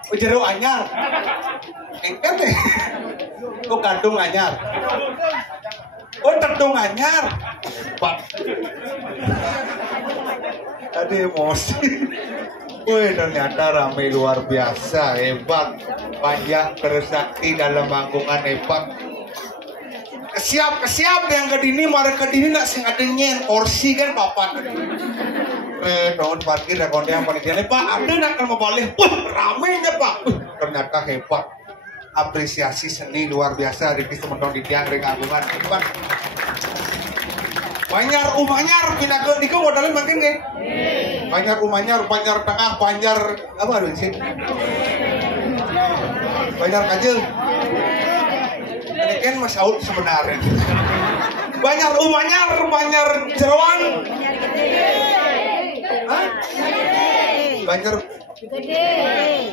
Ujero anyar engket deh kok gantung anyar tertung anyar pak tadi emosi wih ternyata ramai luar biasa hebat banyak bersakti dalam mangkungan hebat kesiap yang kedini marah kedini nak sing ada nyen porsi kan papan tahun parkir dan kondian panitia Pak ada nak mau balik ramenya Pak ternyata hebat apresiasi seni luar biasa di teman-teman di tiang ring agungan hebat Banjar umanyar pindah ke diko modalnya makin nggak Banjar umanyar Banjar tengah Banjar apa aduh sih Banjar kajel ini kan Mas Aud sebenarnya Banjar umanyar Banjar Jeroan Banjar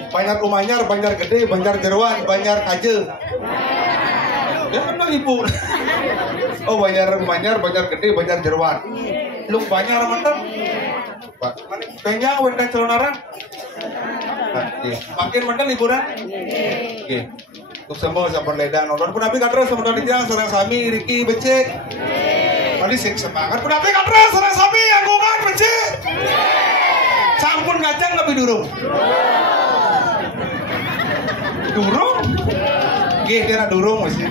Banjar umanyar Banjar gede Banjar Jeroan Banjar kajel ya kan ibu oh Banjar umanyar Banjar gede Banjar Jeroan lu Banjar mantan Pak kayaknya wenda celonarang makin mantan liburan oke untuk semua sampun ledang nonton pun api katra sama di tiang sareng sami Riki becek tadi sing semangat pun api katra sareng sami anggungan becek sampun ngajang lebih durung gih kira durung masih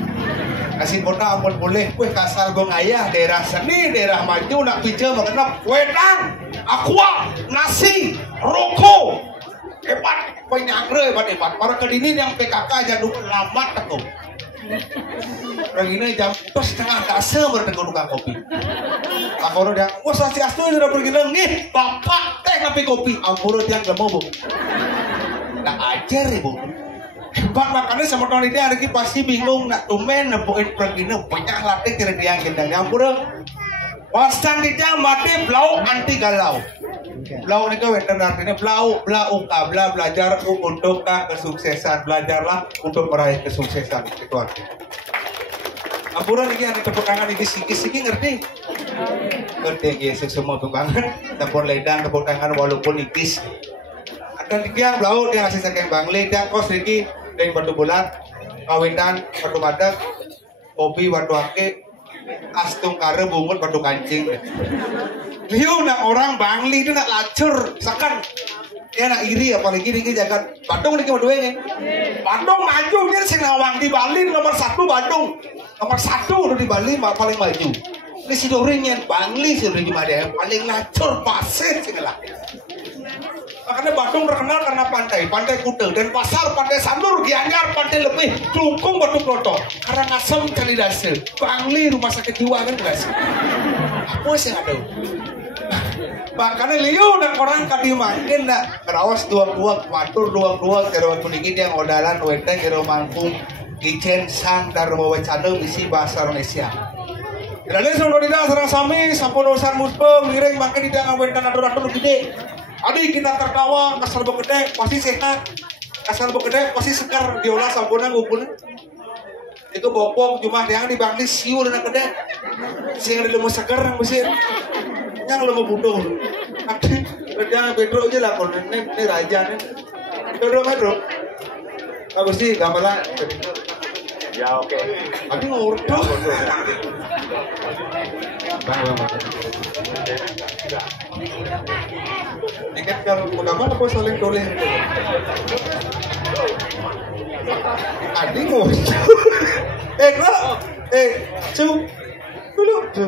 kasih kota ampun boleh weh kasal gong ayah daerah seni daerah maju nak pijam mengenap wedang aqua nasi roko hebat penyangre hebat para kedini yang PKK jaduk lambat teguh orang ini jam 2:30 berteguh tukang kopi ampun dia wah sasi astu sudah pergi nih bapak teh ngapi kopi ampun dia nggak mau bu nah ajar ibu hebat makanya sama tahun ini hari ini pasti bingung nak tumen nepuin pergi banyak latih kira dia yang gendang ampun wasan dia mati blau anti galau blau ini kan artinya blau belajar untuk kesuksesan belajarlah untuk meraih kesuksesan itu artinya ampura ini yang tepuk tangan ini siki ngerti Yesus semua banget tepuk ledang tepuk tangan walaupun nipis akan dia blau dia ngasih sekeng bangli dia kos lagi dari batu bulat kawinan batu badak kopi batu ake astung kare bungut batu kancing liu nak orang bangli itu nak lacur sakan ya nak iri apalagi ini jagat Bandung ini kedua ini Bandung maju dia sing nawang di Bali nomor 1 Bandung nomor 1 di Bali paling maju ini si doringnya Bangli sih di mana paling lacur pasir sih lah makanya Bandung terkenal karena pantai Kuta dan pasar pantai Sanur Gianyar pantai lebih Cungkung Batu Kloto karena ngasem cari dasar Bangli rumah sakit jiwa kan guys apa sih ada makanya liu nak orang kadi makin nak kerawas dua matur terus kuningin yang odalan weteng kero mangkung kitchen sang darmo wacana isi bahasa Indonesia jadi sebelum tidak serang sami sampun urusan muspeng ngiring makin tidak ngawentan atur gede adi kita tertawa kasar begede pasti sehat kasar begede pasti sekar diolah sampunan ngumpul itu bopong cuma yang di Bangli siul dan gede sehingga di lemah segar yang besar yang lemah butuh adi jangan bedro aja lah kalau ini raja nih bedro apa sih gamelan ya oke adi ngurut bang Ikat kalau pengamal apa saling toleh gitu. Adi ngos. Cu. Dulu, cu.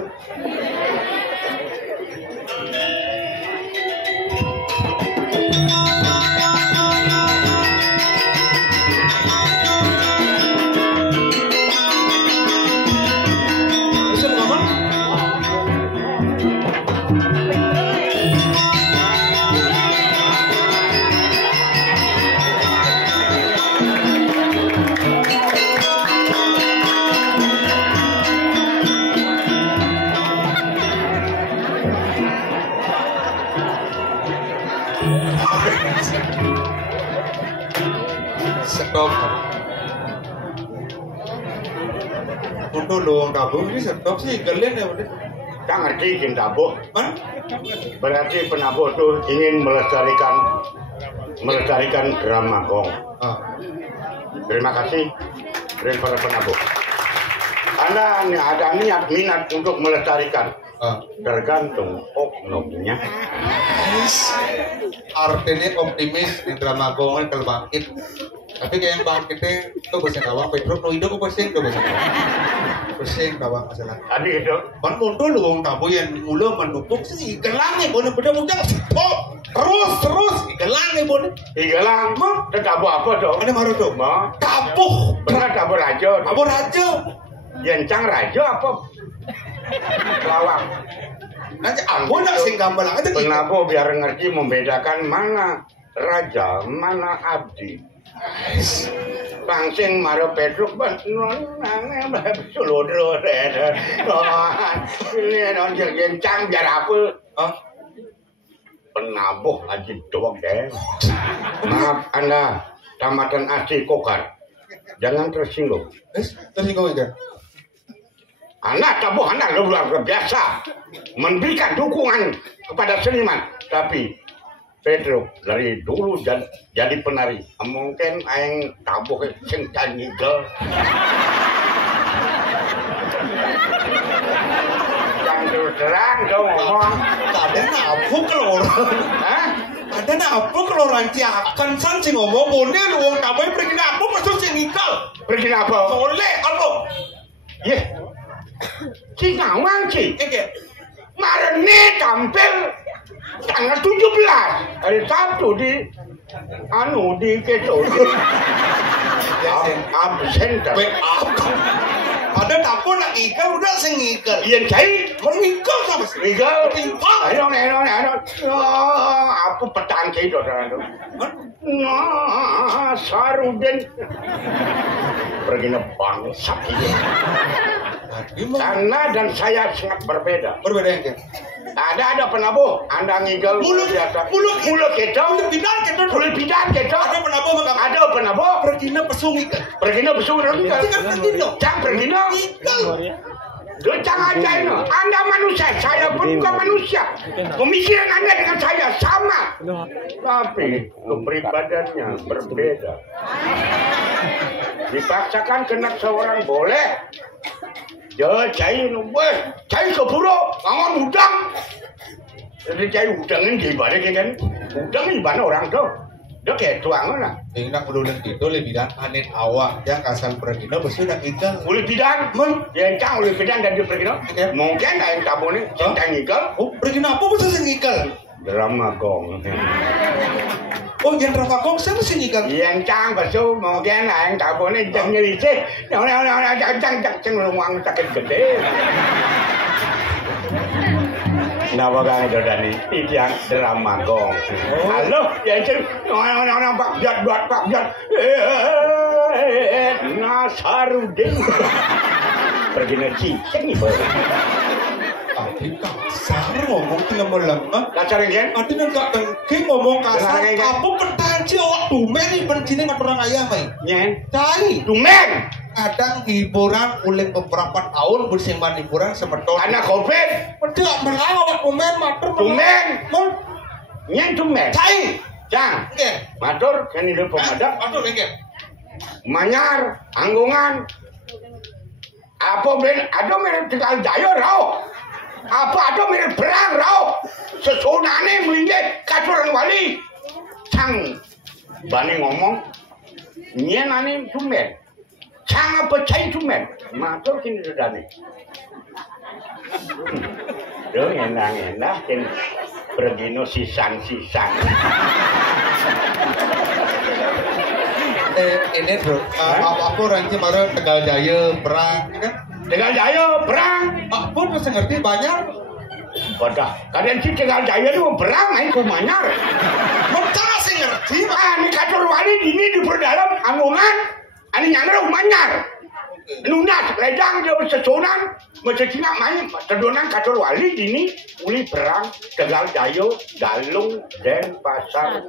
Stop. Untuk luang tabung ini stop sih galen ya udah. Kan ngerti ingin tabung. Berarti penabuh itu ingin melestarikan drama gong. Terima kasih dari para penabuh. Anda ada niat minat untuk melestarikan. Tergantung oknumnya. Artinya optimis di drama gong kalau bangkit Tapi kayak yang bang kita tuh bahasa Kawang, Petruk no hidup pusing tuh bahasa Kawang. Pusing Kawang masalah. Tadi itu. Kan muncul lu wong tabu yang mula mendukung sih gelangnya bono beda muncul. Terus gelangnya bono. Gelang. Tabu apa tuh? Ada baru tuh. Ma. Tabuh. Benar tabu raja. Tabuh raja. Yencang raja apa? Lawang. Nanti anggun nak sing gambar aja. Kenapa biar ngerti membedakan mana raja, mana abdi. Pangsing maro Petruk ban nang sulodro ini non jencang biar apa? Penabuh aja doang deh. Maaf Anda, tamatan asli Kokar. Jangan tersinggung. Tersinggung aja. Anak tabuh anak luar biasa memberikan dukungan kepada seniman, tapi Petruk dari dulu jadi penari. Mungkin aing tabuh sing tanigel. Jangan terus terang dong ngomong. Ada apa keluar? Hah? Ada apa keluaran ciakan san sing ngomong boleh lu wong tabuh pergi apa masuk sing nikal. Pergi apa? Boleh apa? Ye. Si ngawang si. Marane tampil tanggal 17 hari Sabtu di Keco absen ada dapur nak ikan udah sing ikan yang cai mengikal sama ikan ayo apa petang cai itu Sarudin pergi nebang sakit karena dan saya sangat berbeda yang ada penabuh anda ngigel mulut biasa mulut kita mulut bidan kita ada penabuh pergina pesung ikan pergina pesung ikan jangan pergina jangan aja ini anda manusia saya pun bukan manusia pemikiran anda dengan saya sama tapi kepribadiannya berbeda dipaksakan kena seorang boleh cai keburu ngomong udang jadi cai udangnya gimana kan udang gimana orang tuh dia kayak tuang lah ini nak udah gitu lebih dan anet awak yang kasar pergina besul nak ikan boleh bidang yang cang boleh bidang dan dia pergina mungkin yang tabu ni cinta ikan pergina apa betul sing ikan drama gong oh yang drama gong siapa sing ikan yang cang besul mungkin yang tabu ni jang nyelicik jang rumang sakit gede Nawa kang Jordani iki yang drama gong. Halo, ya ceng Pak Jat Nasarudin. Pergi neci, ceng ibu. Tapi kasar ngomong tengah melemah. Kasar kan? Adi nggak tengking ngomong kasar. Apa pertanci awak tumen nih bencini nggak pernah ayam mai. Nyen, cai tumen. Kadang hiburan uling beberapa tahun bersimpan hiburan semeton. Anak covid. Tidak melawat tumen matur. Tumen. Nyen tumen. Cai. Cang. Matur kan hidup pemadam. Matur nggih. Manyar, anggungan. Apa ben ada mirip Tegal Jaya rau. Apa ada mirip perang rau. Sesonane mlinge katuran wali. Cang. Bani ngomong. Nyen ane tumen. Cang apa cai tumen? Matur kini sudah nih. Dong enak kan bergino sisan. Ini bro, apa orang baru Tegal Jaya perang, kan? Tegal Jaya perang. Pun masih ngerti banyak. Wadah, kalian sih Tegal Jaya itu perang, main kumanyar. Mentara sih ngerti. Ini katur wali ini di perdalam anggungan. Ani nyangre manyar. Nunat ledang dia sesonan, macam Cina main terdonan katur wali dini uli perang Tegal Jaya Galung dan Pasar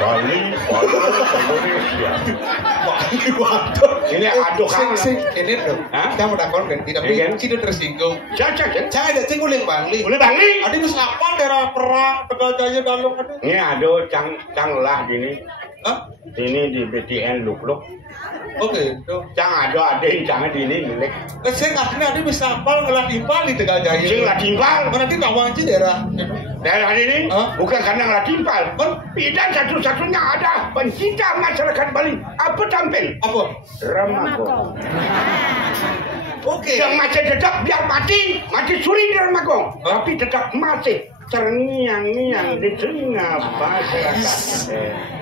Bali Indonesia. Ini aduh kan. Ini tuh. Kita mau dakon kan tidak sih tersinggung. Cacak kan? Saya ada cing uling Bangli. Uling Bangli. Adi nus apa daerah perang Tegal Jaya Galung. Ini aduh cang lah dini. Hah? Ini di BTN Luk-Luk. Oke, itu. Jangan ada yang jangan di ini milik. Saya artinya ada bisa apal ngelat impal di Tegal Jaya. Sing lah timpal. Nanti tawang aja daerah. Daerah ini Hah? bukan karena ngelah timpal. Bidan satu-satunya ada pencinta masyarakat Bali. Apa tampil? Apa? Ramakong. Oke. Yang masih tetap biar mati suri di Ramakong. Tapi tetap masih terngiang-ngiang di telinga masyarakat.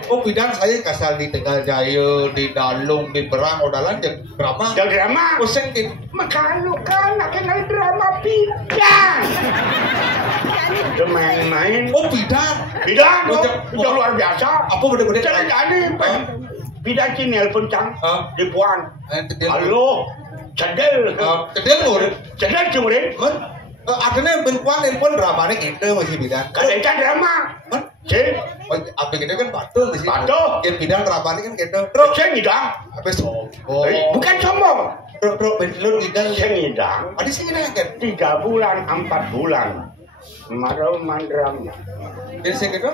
Oh bidang saya kasal di Tegal Jaya, di Dalung, di Berang, Odalan, dan drama. Yang drama. Pusing di. Makalu kan nak kenal drama bidang. Itu main-main. Oh bidang. Bidang, Oh, itu luar biasa. Apa beda-beda? Jangan jadi. Bidang ini nelpon cang. Hah? Di Puan. Halo. Halo. Cedel. Cedel lho. Cedel cumurin. Artinya bentuan telepon drama ini gitu masih bidang. Kadang drama. Cing. Apa gitu kan batu di sini. Batu. Yang bidang drama ini kan gitu. Bro. Cing hidang. Apa sombong? Bukan sombong. Bro bentelun hidang. Cing hidang. Ada sih ini kan. 3 bulan, 4 bulan. Marau mandram. Jadi saya gitu.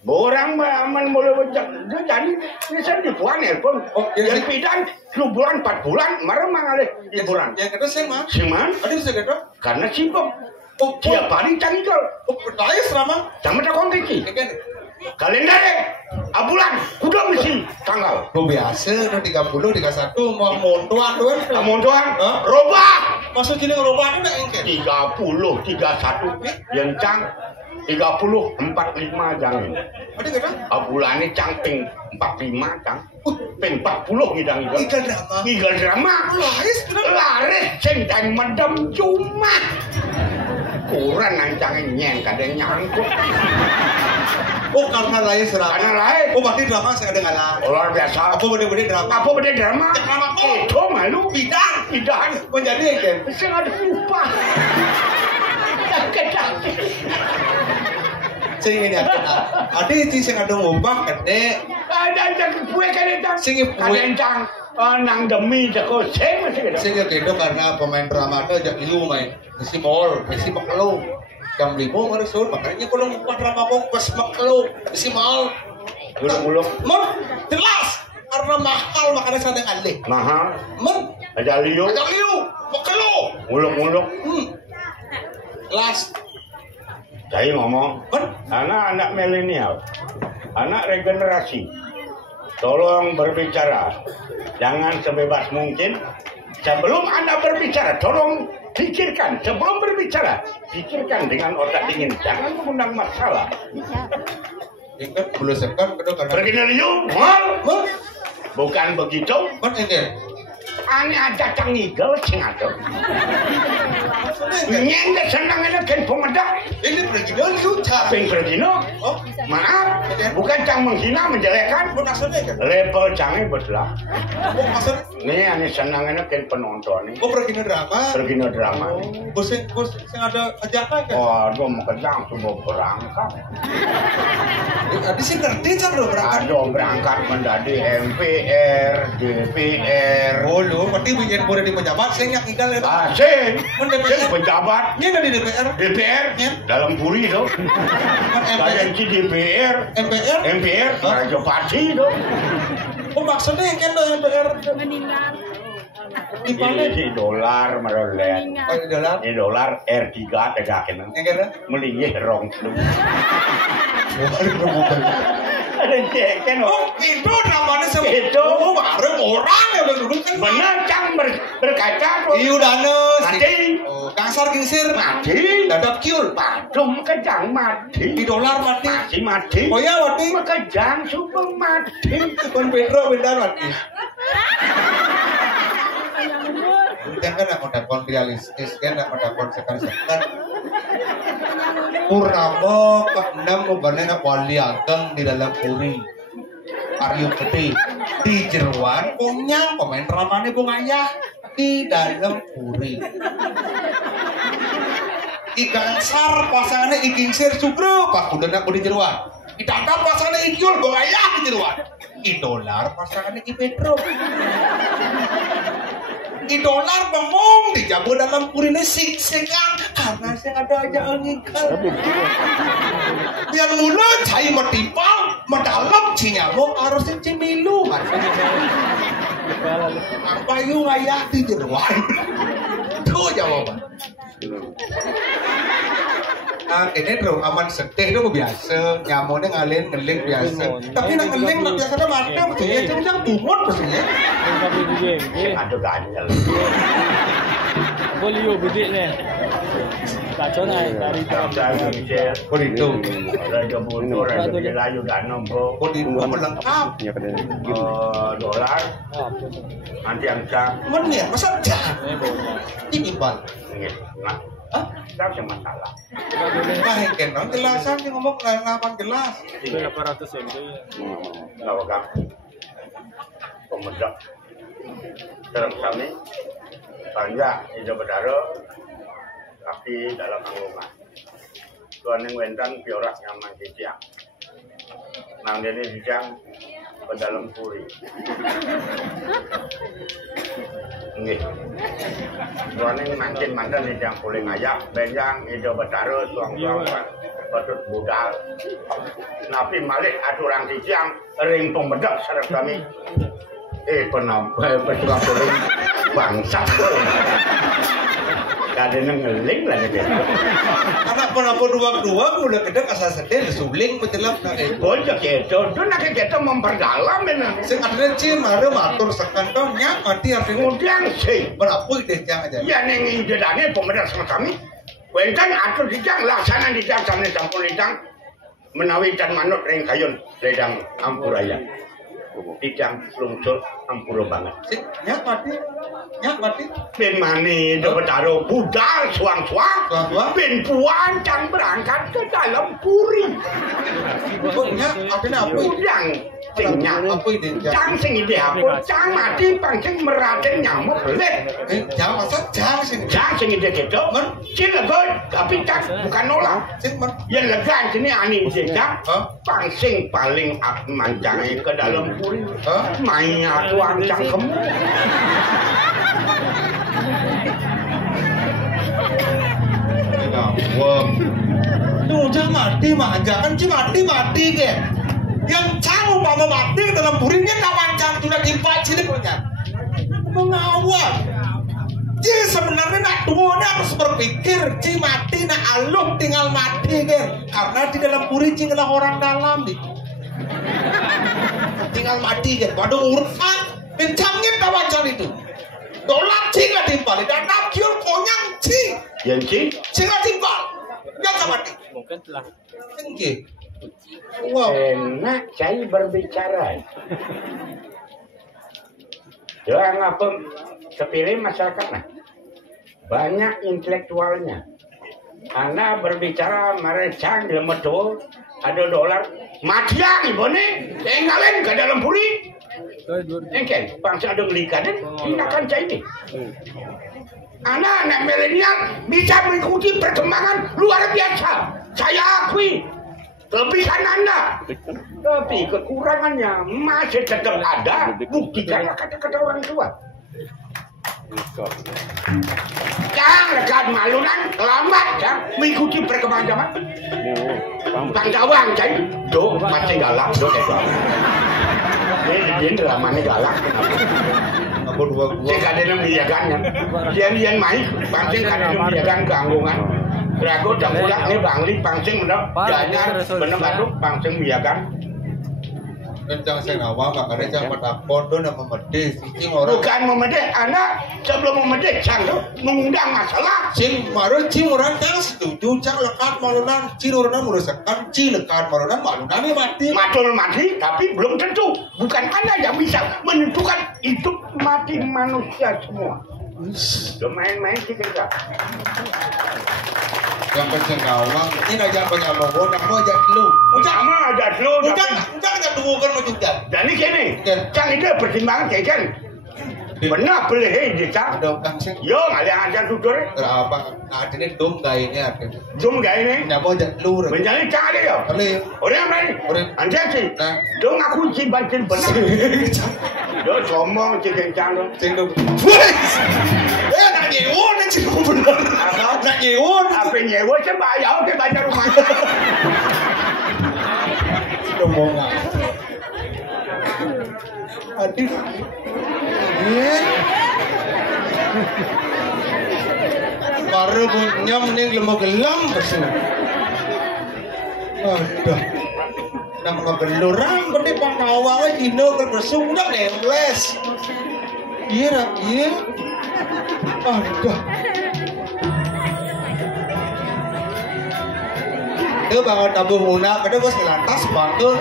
Borang mulai jadi bisa dibuang nelpon. Oh, yang bidan 2 bulan 4 bulan marah mangalih liburan. Yang kedua saya mah. Siman? Ada bisa gitu. Karena sibuk. Oh, Tiap hari cangkal. Oh, bertanya selama. Jangan ada kondisi. Kan. Kalender bulan kuda mesti tanggal. Oh biasa, 30, 31 mau mondoan doang. Namun doang, Hah? robah. Maksud ini ngerubah itu engke. 30, 31 yang cang 30, 45 jangan. Ada gitu. Bulannya cangping 45 cang. Ping 40 hidang-hidang. Ikan drama. Ikan drama. Laris sing dan mendem cuma. Kurang nancangnya nyeng kadang nyangkut. Oh karena lain serang. Karena lain. Oh berarti drama saya ada ngalah. Luar biasa. Apa bener-bener drama? Apa beda drama? Drama kok? Itu malu. Bidang. Bidang. Menjadi kan. Saya ada lupa. Kedak. Saya ingin yakin. Ada itu saya ada ngubah kede. Ada yang kue kadang. Sing kue. Kadang nang demi jago saya masih ada. Saya gitu karena pemain drama itu ajak liu main. Mesti mall, mesti maklo. Jam 5 meresul, makanya kalau ngubah drama mau pas maklo, mesti mall. Gulung-gulung. Mon, jelas. Karena mahal makanya saya ngalih. Mahal. Mon, Ada liu. ajak liu, maklo. Gulung-gulung. Jelas. Saya ngomong. Mon, Anak-anak milenial, anak regenerasi, tolong berbicara. Jangan sebebas mungkin. Sebelum Anda berbicara, tolong pikirkan. Sebelum berbicara, pikirkan dengan otak dingin. Jangan mengundang masalah. ingat belum sekan kedua karena. Regenerasi, mal. Mon, Bukan begitu. mon ini. Ane aja cangigel sing ada. Nyeng senang ada kan pemedak. Ini pergi dulu cara. Ping Perdino. Oh, Maaf, bukan cang menghina menjelekan. mon maksudnya kan? Level cangnya betul. Oh, maksud. Nih ane senangnya kan penonton nih. Oh, pergi drama. Pergi no drama. Bos yang ada ajakan kan? Waduh, makanya semua berangkat. Tadi sih ngerti kan lo berangkat. Aduh, berangkat menjadi MPR, DPR. Oh, lo, berarti bikin boleh di pejabat, saya yang tinggal ya. Asing, sing pejabat. Ini kan di DPR. DPR, Ya. dalam puri tuh. Kan Saya MPR. di DPR, MPR. MPR, Raja Pati tuh. Oh, maksudnya kan lo MPR. Di mana? Di dolar merolet. Oh, di dalam. Di dolar R3 tegakin. Yang kira? Melingih rong. Waduh, bukan. Ada ceken. Oh, itu namanya semua. Itu. Oh, bareng orang yang udah duduk kan. Benar cang berkaca tuh. Iya, danes. Mati. Oh, kangsar kingsir. Mati. Dadap kiul. Padum kejang mati. Di dolar mati. Masih mati. Oh ya, mati. Kejang super mati. Kon Pedro benar mati. Yang kan aku dapat realistis kan aku dapat sekan-sekan. Puramo ke-6 membanding wali ageng di dalam puri. Aryo Putih di Jeruan punya pemain dramanya Bung Ayah di dalam puri. Igangsar pasangannya Igingsir Sugro Pak Kudan aku di Jeruan. Idangkap pasangannya Igyul Bung Ayah di Jeruan. Idolar pasangannya I Pedro. Idolar bengong dijago dalam puri ini sik-sikan Karena saya ada aja ngikal. Yang mula cai metimpal, mendalam cinyamuk harusnya cimilu. Apa yung ngayak di jeruan? Itu jawaban. Ini dong aman sedih itu biasa, nyamuknya ngeling biasa. Tapi nak ngeling nak biasa dah mati, maksudnya macam tumut maksudnya. Ada ganjel. Boleh bedik ni. Kacau naik dari Begitu. Raja Bundur, Raja Melayu dan nombor. Begitu melengkap. Dolar. Nanti yang cak. Mana masa cak? Ini bang. Nah, tak ada masalah. Nah, kenal jelasan dia ngomong lain jelas. 800 MB. Kalau kamu pemuda dalam kami banyak hidup berdarah tapi dalam anggungan. Tuan yang wendang piorak nyaman kijang. Nang ini kijang ke dalam puri. Nggih. Tuan yang mancin mandan kijang puli ngayak, benjang hidup berdarah suang-suang patut budal. Napi malik aturan kijang rimpung bedak sareng kami. Penampai petugas polis bangsa. Kadang ngeling lah gitu. Anak penampu dua udah kedek asal sedih suling betelap nak Bocah gitu, tu nak kita memperdalam ini. sing ada cim ada matur sekantong nyak mati artinya Kemudian sih, berapa deh jangan aja. ya neng idane pemerintah sama kami. Wentan atur dijang laksana dijang sana campur dijang menawi dan manut ring kayun ledang ampuraya. Dijang lungsur ampuro banget. Sing nyak mati Ben mani dapat taruh budal suang-suang. Suang-suang? Ben puan cang berangkat ke dalam puri. kok nyak artinya apa itu? Udang singnya. Apa itu? Cang sing ide apa? Cang mati pancing meraden nyamuk belet. Jangan masa jangan sing Cang sing ide gitu. Cing legon tapi cang bukan nolak. sing men Yang legan sini aning jejak. Hah? Pancing paling mancangnya ke dalam puri. Hah? Mainnya tuang cangkem. Wah, jangan mati jangan cuma mati ke. Yang cang umpama mati dalam buringnya kawan cang sudah timpa cilik punya. Mengawal. Jadi sebenarnya nak duanya harus berpikir, ci mati nak alung tinggal mati ke. Karena di dalam puri ci adalah orang dalam di. Tinggal mati ke. Waduh urusan, kencangnya kawan cang itu. Dolar ci nggak timpal, dan nakiul konyang ci. Yang cing. Ci nggak timpal. Jangan mati. Mungkin telah. Tinggi. Wow. Enak cai berbicara. Jangan apa sepilih masyarakat nah. Banyak intelektualnya. Anda berbicara mereka di metu ada dolar matian ibu nih tinggalin ke dalam puri. Engkel bangsa ada ngelikan tindakan cai ini. Anak-anak milenial bisa mengikuti perkembangan luar biasa. Saya akui kelebihan Anda. Tapi kekurangannya masih tetap ada. Buktikan kata-kata orang tua. Jangan rekan malunan lambat ya mengikuti perkembangan zaman. Bang Jawang cai, do masih galak do itu. Ini dramanya galak. Aku dua. Saya kadang membiarkan kan. Yang main, pancing kadang membiarkan keanggungan. Ragu jam pulang ini bangli pancing menang. Jadinya benar baduk pancing membiarkan. Kencang saya nawang, makanya jangan takut dong nama medis. Cing orang. Bukan memedih, anak sebelum memedih cang tuh mengundang masalah. Cing maru cing orang yang setuju cang lekat malunan, cing orang merusakkan, cing lekat malunan ini mati. Matul mati, tapi belum tentu. Bukan Anda yang bisa menentukan hidup mati manusia semua. Main-main kita enggak. Yang kencang nawang, ini aja banyak logo, nama aja lu. Sama ada dulu. Udah aja tunggu kan mau juga. Dan ini gini, cang itu pertimbangan kayak kan. Benar beli desa. Ada kang sing. Yo ngalian tutur. Berapa? Ada nih dom kayaknya ada. Dum gawe ne. Nyapa lur. Menjadi cari yo. Kali. Orang mana? Orang. Anda sih. Nah. Dong aku sih bantuin benar. Yo somong sih kencang. Sing dom. Nak nyewon sih bener. Apa? Nak nyewon. Apa nyewa sih bayar ke bayar rumah. Omongan. Aduh. Baru bunyam nih lemah gelam bersih. Aduh. Nama gelurang gede panawa ino bersung udah lewes. Iya, iya. Aduh. Itu bangun tabung muna, kada bos ngelantas bantul.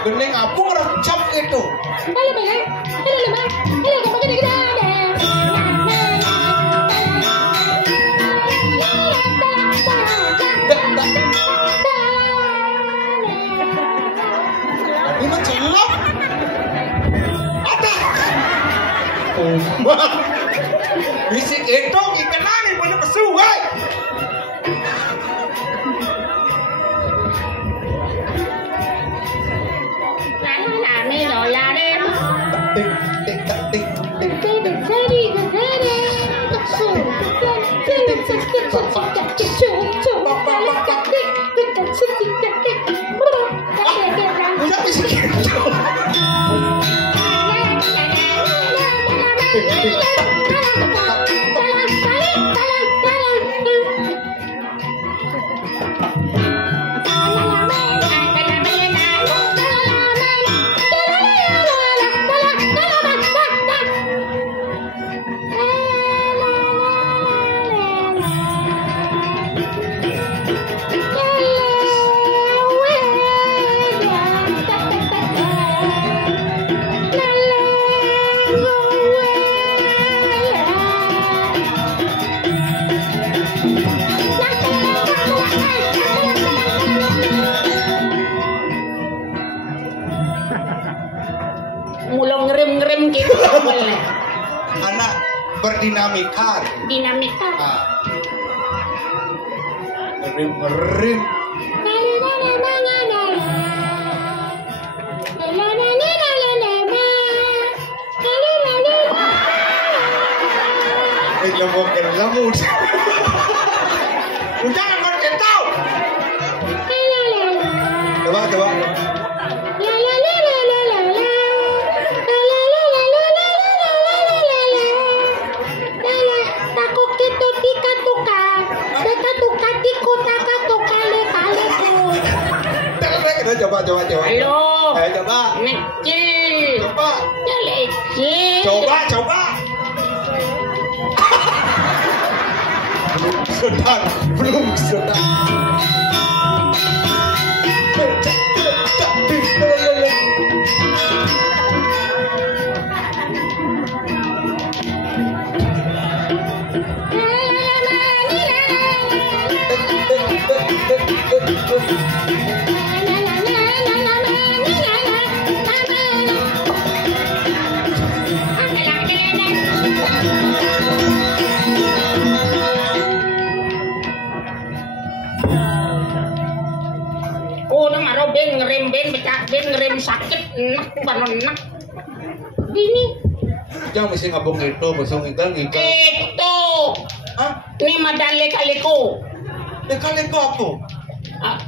Gening aku ngerecap itu. Ini mah celok. Ada. Oh, bisik itu ikenan ini punya kesuai. Mulai ngerem-ngerem gitu. Anak berdinamika. Dinamika. Nah. Ngerim-ngerim. Lemuk lemut. Udah nggak ketau. Coba. Coba. Halo. Ayo coba. Mecil. Coba. Lecil. Coba. Belum sedang. ngerem sakit enak bukan enak gini jangan mesti ngabung itu besok ngikal itu hah? Ini madan leka-leku leka-leku apa?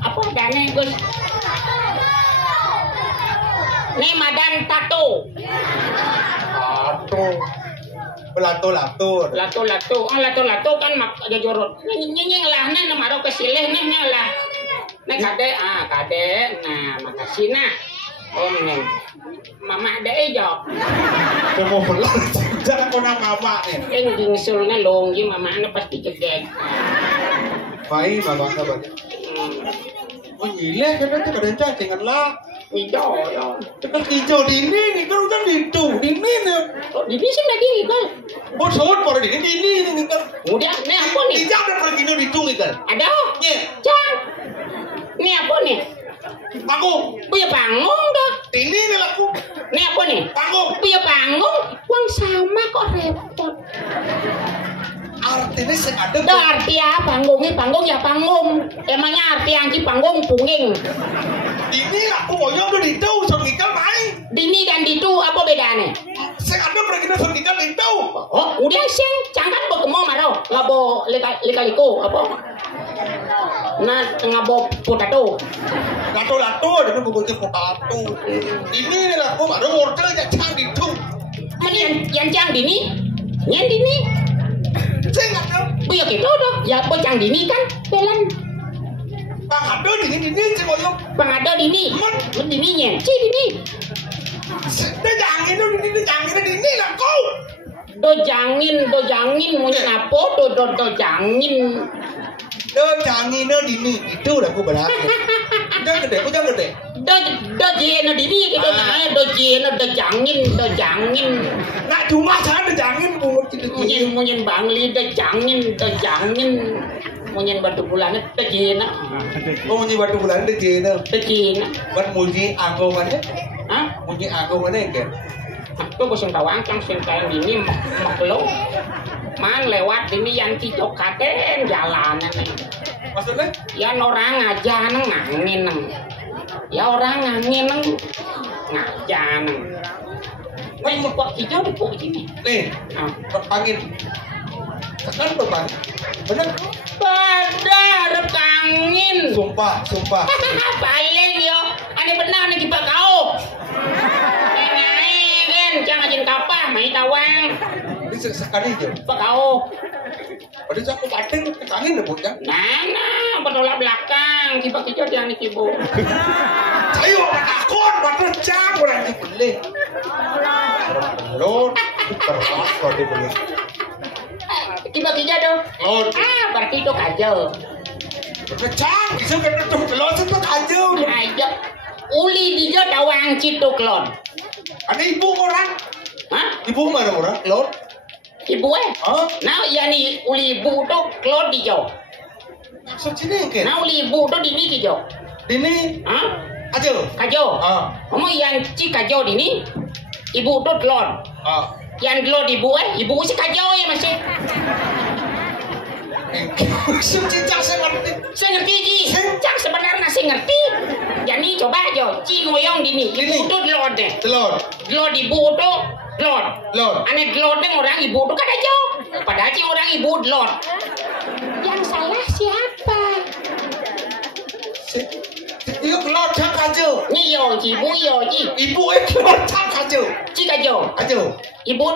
Apa adanya Gus? Ini madan tato Lato-lato. Lato-lato kan mak ada jorot. Nyeng lah nih namaro kesileh nih lah. Nih kade. Nah, makasih nah. Oh neng. Mama ada ejok. Kamu pulang. Jangan kena mama nih. Yang dingsulnya longgi mama ane pasti cegek. Baik, mama sabar. Oh gila, kan kadang cacing lah. Hijau ya. Kan hijau dini nih kan udah itu dini nih. Oh, ini sih tadi kan. Bosot pada dini nih kan. Udah, nih apa nih? Hijau dan pergi nih itu kan. Ada? Iya. Cang. Ini apa nih? Panggung. Punya panggung dah. Dini nih laku. Ini apa nih? Panggung. Punya panggung. Uang sama kok repot. Artinya sih ada. Dah arti apa? Panggung ya panggung. Emangnya arti anji panggung punging. Dini aku mau yang udah itu sengikal main. Dini dan ditu apa bedanya? Saya ada pergi nih sengikal itu. Oh, udah sih. Jangan bertemu marau. Ngabo lika-liko apa? Nah, ngabo potato. Lato-lato ada buku potato. Ini lah aku baru order aja cang itu. Yang cang dini? Yang dini? Saya nggak tahu. Punya gitu dong. Ya apa cang dini kan? Pelan. Bang ada dini sih mau yang. Pengada dini. Dininya. Si dini. Dia jangan dini lah kau. Dojangin punya apa? Dojangin. Jangan dini itu udah aku berani. Jangan gede. Dojeno dini gitu nah. Dojangin. Nah cuma jangan jangan buat itu. Munyin bangli dojangin. Munyin batu bulannya dojena. Oh munyi batu bulan dojena. Buat muji anggo mana? Hah? Muji anggo mana kan? Aku bosan tawangcang sentang dini maklo. Man lewat ini yang cicok katen jalanan. Maksudnya? Ya orang aja ngangin. Ya orang ngangin ngajan. Woi kok hijau di kok ini. Nih, panggil. Kan beban. Bener? Pada rekangin. Sumpah. Paling yo. Ane benar nih kita kau. Nengain jangan jin kapah mai tawang. Ini sekali aja. Pak kau. Pada aku paten ketangin deh bocah. Nah, penolak belakang. Kipak hijau yang dikibu. Ayo takut pada cang orang dibeli. Belum. Terpas kalau dibeli. Kipak hijau dong. Lord. Berarti itu kajal. Cang, bisa kena tuh telur itu aja. Aja. Uli dia tawang cituk lon. Ada ibu orang. Hah? Ibu mana orang? Lord. Ibu Hah? Nah, yani uli ibu tuh klon di jauh. Maksud sini kan? Nah, uli ibu tuh di ni jauh. Dini. Hah? Aja. Kajo. Kamu yang ci kajo di ni. Ibu tuh klon. Yang klon ibu si kajo ya masih. Maksud cicak saya ngerti. Saya ngerti ji. Cang sebenarnya saya ngerti. Jadi coba aja ci ngoyong di ni. Ibu tuh klon deh. Klon ibu tuh klon. Aneh klon deh orang ibu tuh kan aja. Padahal ci orang ibu klon. Yang salah siapa? Iyo klon cak aja. Ni yo ji. Ibu klon cak aja. Ci kajo. Ibu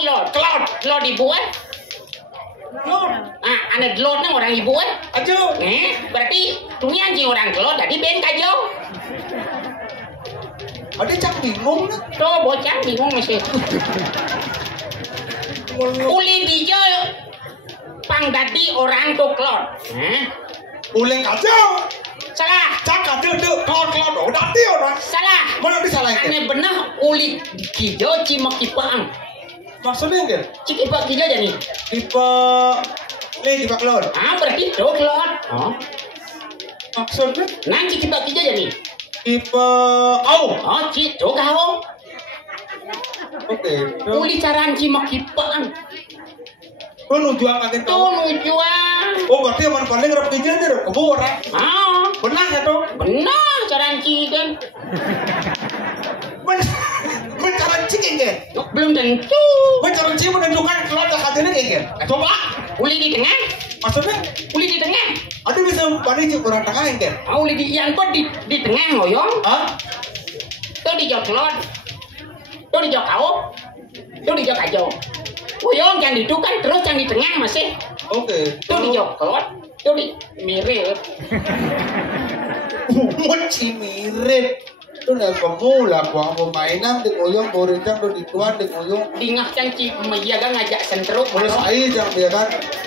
klon ibu aneh klon nih orang ibu Aja. Berarti dunia anjing orang klon jadi ben kajo. Ada cak bingung nih. Tuh bocah bingung masih. Uli dijo pang dadi orang tuh klon. Uleng aja. Salah. Cak aja tuh klon udah dia orang. Salah. Mana disalahin? Aneh benar uli kijo cimak kipang. Maksudnya kan? Cikipak kijo jadi. Tipe klon. Berarti tuh klon. Maksudnya? Nah cikipak kijo jadi. Tipe Citu kau. Oke. Uli caran cimak kipang. Lu nujuan kaget Tuh tahu. nujuan. Oh berarti yang paling rap tiga nih rap kebun orang. Benar ya tuh? Benar caran cigen. Mencaran cing kan? Belum tentu. Mencaran cing menentukan klon tak ada nih kan? Coba. Uli di tengah. Maksudnya? Uli di tengah. Ada bisa pandai cing orang tengah kan? Uli di yang kok di tengah ngoyong. Tuh di jok klon. Tuh di jok kau. Tuh di jok ajo. Puyung yang di kan terus yang di tengah masih. Oke. Tuh di jokot, tuh di mirip. Mochi mirip. Itu udah pemula gua mau mainan di uyung boricang tuh dituan di uyung. Dingah cangci meja kan ngajak sentruk. Mulai saya jangan dia kan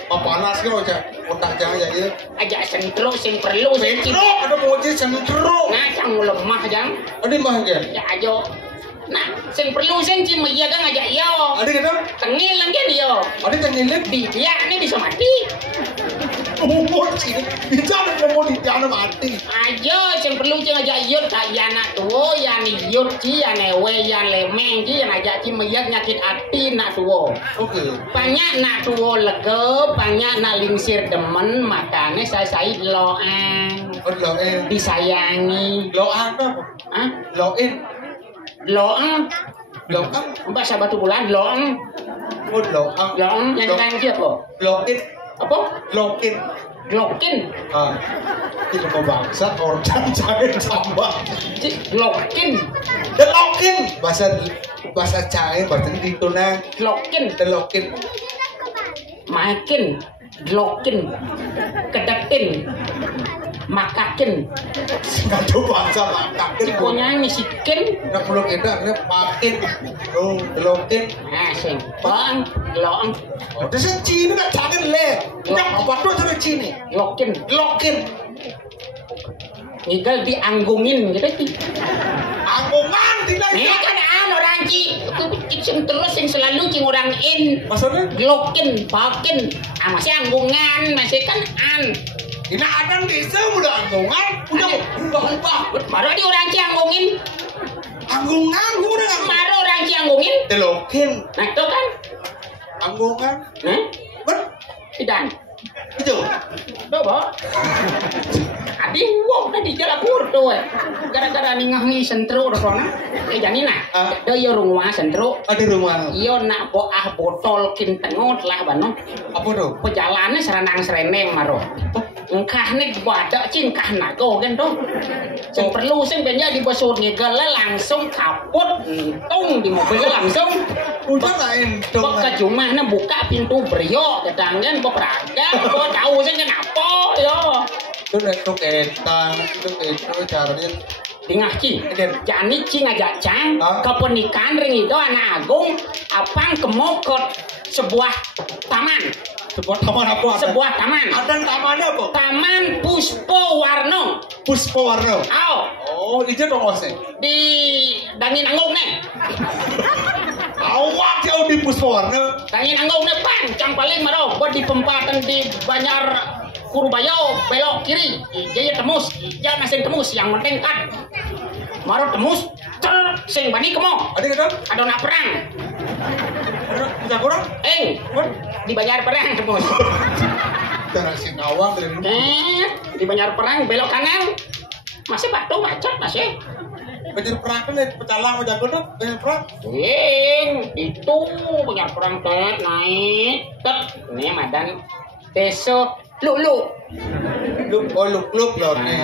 panas kan aja otak jangan ya. Ajak sentruk sing perlu sing Sentro ada mochi sentro. ngacang lemah jang. Ada mah kan? Ya ajo. Nah, sing perlu sing ci meja kan ngajak yo. Ada kita? Tengil lang kan yo. Ada tengilip Di dia ini bisa mati. mochi. Di sana mau di sana mati. Ajo sing perlu ci ngajak yo tak yana tuwo yan yo ci yan ewe yan lemeng ci yan ajak ci meja nyakit ati nak tuwo. Oke. Banyak nak tuwo lega, banyak nak lingsir demen, makanya saya loang, Loen. disayangi. Loan apa? Hah? Loen. Loang, Loan. bahasa batu bulan, loang, Oh loan. loang yang keren siapa? Loin. Apa? Lokin. Glokin, Ah. Itu mau bangsa orang cari sama. glokin, Delokin bahasa cair bahasa itu nang glokin, delokin makin, glokin, kedekin, makakin, kado bahasa makakin cikonya ngisikin, nak pulau kita ini makin oh delokin nah sing, bang, loang, oh itu sih Cina kan jangan le nak apa tuh sama Cina glokin. lokin Ngigal dianggungin gitu sih. anggungan tidak Ini kan orang ci, sing terus sing selalu cing orang in, maksudnya glokin, bakin, masih anggungan, masih kan an. ini ada desa udah anggungan udah ubah Baru di orang ci anggungin, anggungan udah baru orang ci anggungin. delokin Nah itu kan, anggungan nah, ber tidak. itu Coba. Adi wong tadi jalan kurdo gara-gara ningahi sentru rasona. Jani nak, do yo rumah sentru. ada rumah Iyo nak boah botol kin tengot lah bano. apa tuh Perjalanan serenang sereneng maro. Engkah nih badak cingkah nago kan tuh. Sing perlu sing kayaknya di besur ngegel langsung kaput tung di mobil langsung. udah lain dong Kok ke rumah buka pintu brio kedangan kok peraga kok tahu sih kenapa yo. itu ketang itu caranya Tingah cing, jani cing aja cang Ah. ke pernikahan ring itu anak agung apang kemokot sebuah taman, sebuah taman apa ada sebuah taman, ada tamannya apa taman Puspo Warno. Puspa warna Aw, oh itu dong ose di Dangin Anggung nih, awak jauh di Puspa warna Dangin Anggung nih pancang paling maro, buat di pempatan di Banyar Kurubayo belok kiri, jadi temus, jangan sing temus, yang penting kan, maro temus, sing bani kemo, ada kita ada nak perang, kita kurang di Banyar perang temus. jangan si nawang dari dulu Di Banyar perang belok kanan, masih batu macet masih. banjir perang kan pecalang aja gue dong banjir perang Itu Banyar perang tet naik, ini madan desa lu. luk loh nih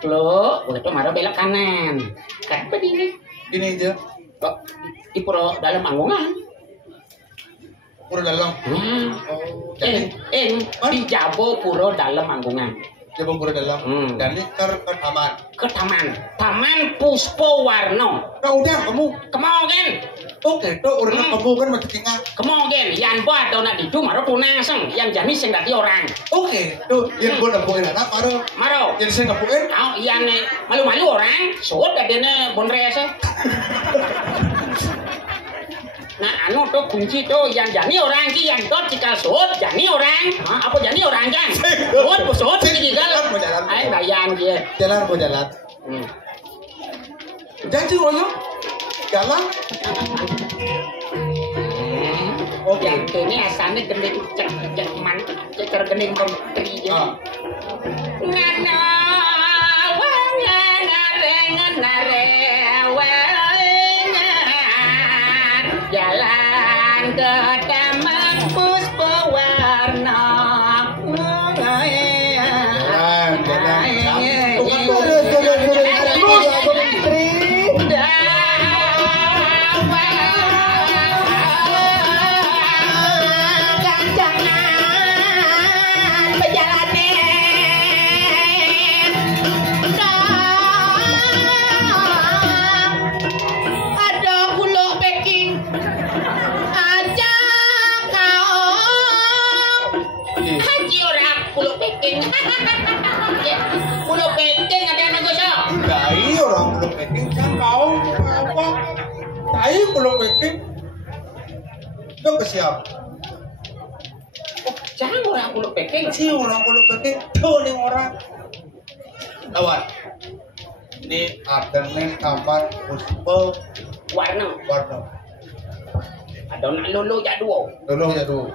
Lu, itu maro belok kanan. Kan begini. ini aja Kok di pura dalam anggungan. udah dalam Di Jabo pura dalam anggungan. coba udah dalam dan ini ke taman Ke Taman Puspo Warno. nah udah kamu Kemogen, oke tuh udah kamu kan masih tinggal kemogen, yan buat donat itu maro tunaseng, yang jamis yang dati orang. oke tuh yang gue nemuin anak baru Maro, yang saya nemuin tau yan malu-malu orang, suot adanya bonrese. Nah, anu tuh kunci tuh yang jani orang ki yang dot cikal suot jani orang. Hah, apa jani orang kan? Suot ini gigal. Ayo dayan dia. jalan mau jalan janji royo jalan Oke, ini asalnya gending cek mantep, ceker gending menteri dia. Nana, jalan ke Taman Puspo Warno. orang belum packing kan kau apa? Tahu belum packing? Itu ke siapa? Jangan orang belum packing. Si orang belum packing tuh nih orang. Lawan. Ini ada nih kamar Puspa Warna. Ada nak lulu jak dua.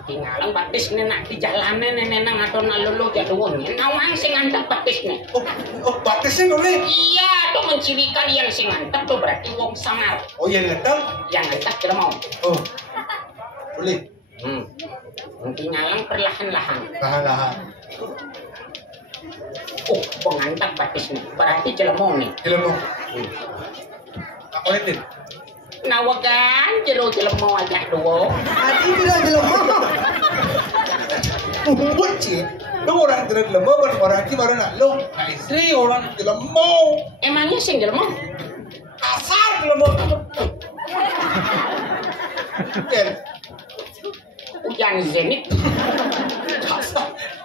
Tinggalan batis ni nak di jalanan ni nang ada nak lulu jak dua ni. Nawang sing antep batis ni. Oh batisnya boleh? Iya, tu mencirikan yang sing antep tu berarti wong sangar. Oh yang ngetang? Yang antep kira mau. Oh boleh. Tinggalan perlahan-lahan. Lahan. Oh, pengantak batis ni. Berarti jelema ni. Jelema. Apa itu? Nawagan jero jelema ajak dua. Ati tidak jelema. Bucin. Lu orang tidak jelema, orang ki baru nak lu. Nah istri orang jelema. Emangnya sing jelema? Asal jelema. Hujan zenit.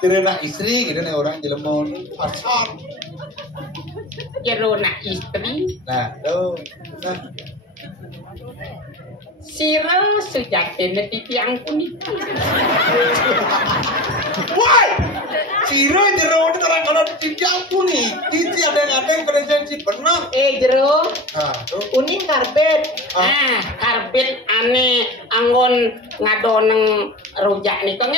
Kira nak istri, kira nak orang jelema. Asal. Jero nak istri. Nah, tuh. Nah. Sira sejatine titi angku ni. Woi! Siro jero ini terang kalau titi aku nih. Titi ada yang pada janji benar. Jero Nah, tuh. uning karbet. Karbit ane anggon ngadoneng rujak ni kang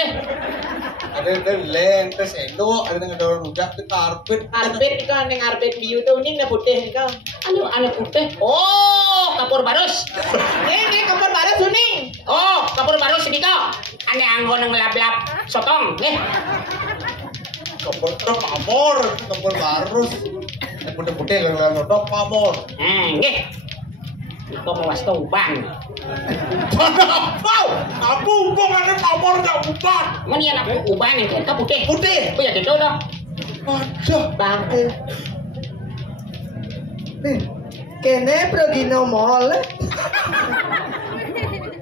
Ada lem, terus sendok, ada yang ada rujak, itu karpet. Karbet ikan yang karbet biu tu uning na putih ikan. Anu putih. Oh, kapur barus. Ini kabar baru uning. Oh, kapur barus sedika. Ane anggon ngelap-lap sotong. Kompor pamor, kompor barus. Yang putih-putih kalau nodok pamor. Nggih. Iko mau was ubang. Wow, apa hubungannya pamor dan ubang? Mun yen aku ubang yang kita putih. Putih. Oh ya gitu dong. Aduh. Bangke. Kene pergi no mall.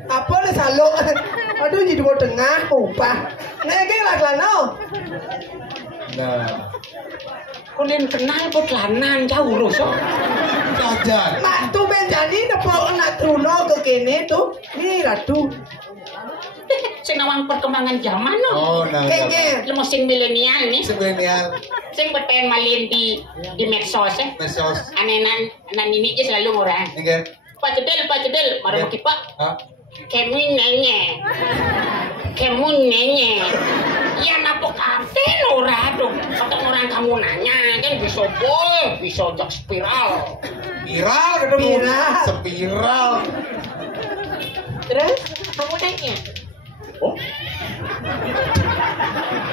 Apa le salok? Aduh jadi buat tengah upah. Nege laklano. Nah, Kunin kenal pot lanan jauh rusuh. jajan. Mak tu benjani nepok nak truno ke kene tu. Ni ratu. Sing nawang perkembangan zaman no. Oh, nah. Kenge. Lu sing milenial nih. Sebenarnya Sing beten malin di medsos mesos. Anenan ini aja selalu orang. Ini kan? Pak Cedel, baru kipak. Hah? Kemu nenye. Ya napo kafe ora tuh. Kata orang kamu nanya kan bisa jak spiral. Spiral ketemu. Spiral. Spiral. Terus kamu nanya. Oh.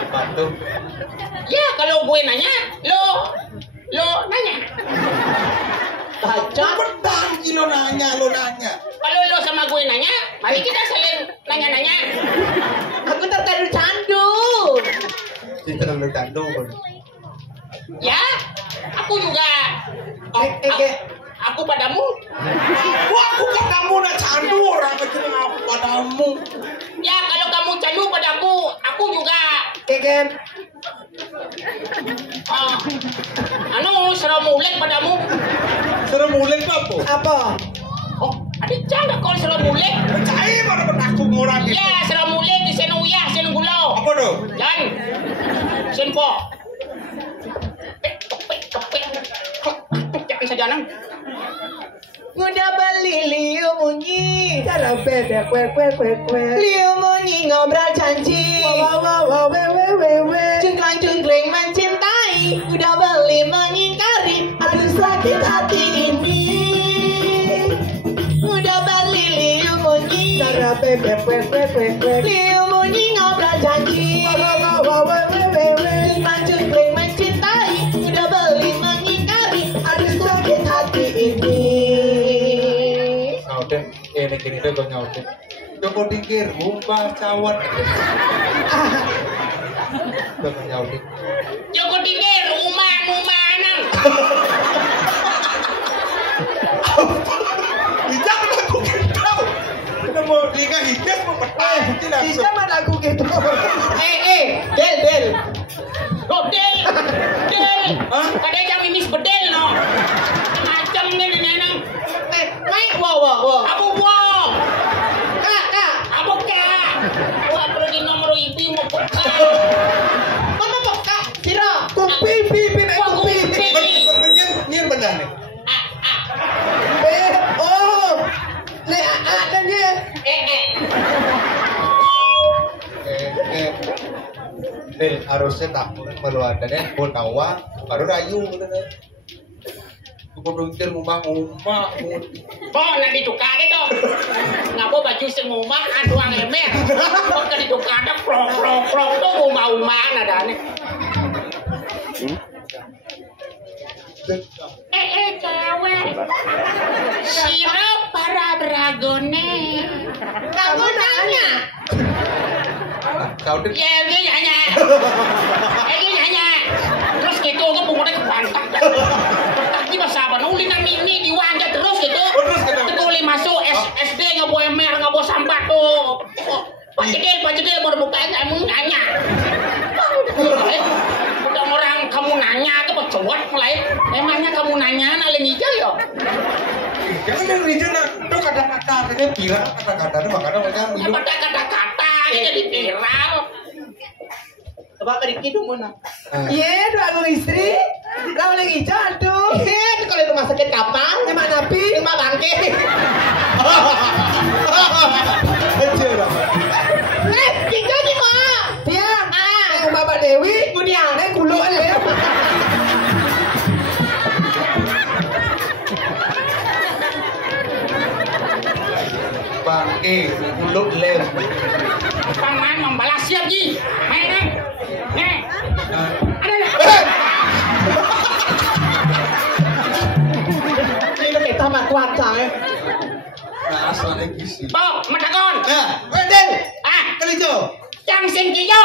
Batu. Ya kalau gue nanya, lo nanya. Baca. Pedang lo nanya. Kalau lo sama gue nanya, mari kita saling nanya-nanya. Aku terkadang candu. Kita terlalu candu. Ya, aku juga. Aku padamu. Wah, aku kan kamu nak candu orang kecil aku padamu. Ya, kalau kamu candu padaku, aku juga. Keken. Serah mulek padamu. Serem mulai apa? Apa? Oh, ada jangan kau serah mulek. Percaya pada penakut orang itu. Ya, serah mulek di senu uyah, senu gulau. Apa tuh? Lan, senpo. Kepek. Cek saja nang. Udah beli liu munyi. Cara bebek kue. Liu munyi ngobrol janji. Wow, we. Cungklang mencintai. Udah beli mengingkari. Aduh sakit hati ini. Udah beli liu munyi. Cara bebek kue. Liu munyi ngobrol janji. Wow, we. Cungklang mencintai. Udah beli mengingkari. Aduh sakit hati ini. Ngautin, ini gini tuh gue ngautin. Joko tingkir, umpah cawan. Gue ngautin. Joko tingkir, rumah nang. Hijab lagu gitu. Kita mau nikah hijab mau petang. Bisa mana aku gitu. Del. Oh, del. Hah? Kadang yang mimis bedel no. Ngaco Nih harusnya tak meluarkannya pun tawa baru rayu kudu mikir ngumah Po na ditukar itu. Ngapa baju sing ngumah aduang emer. Kok ka ditukar ada krok tuh ngumah nadane. Cewek. Sira para beragone. Kamu nanya. kau deh Ya ini nanya. Terus gitu aku punggunnya kebantak. Tapi masa apa? Nuli ini diwajah terus gitu. Tekuli masuk SD nggak bawa emer nggak bawa sampah tuh. Pak Cegil baru bukain emang nanya. Udah orang kamu nanya ke pecuat mulai. Emangnya kamu nanya naling hijau yo? jangan yang hijau itu kata-kata dia bilang kata-kata itu makanya mereka minum Kata-kata jadi viral. Coba pergi dulu mana? Iya, dua anu istri. Kau lagi jatuh. Kalau rumah sakit kapan? Emang napi? Rumah bangke. kecil lah Tinggal di mana? Tiang. Yang Bapak Dewi. Kemudian. Kuluan ya. bangke kuluk lem Paman membalas siap ji. Main nih. Ada. Ini kita mak kuat nah asalnya gisi Bo, matagon. nah wedeng Ah, kelijo cang sing kiyo.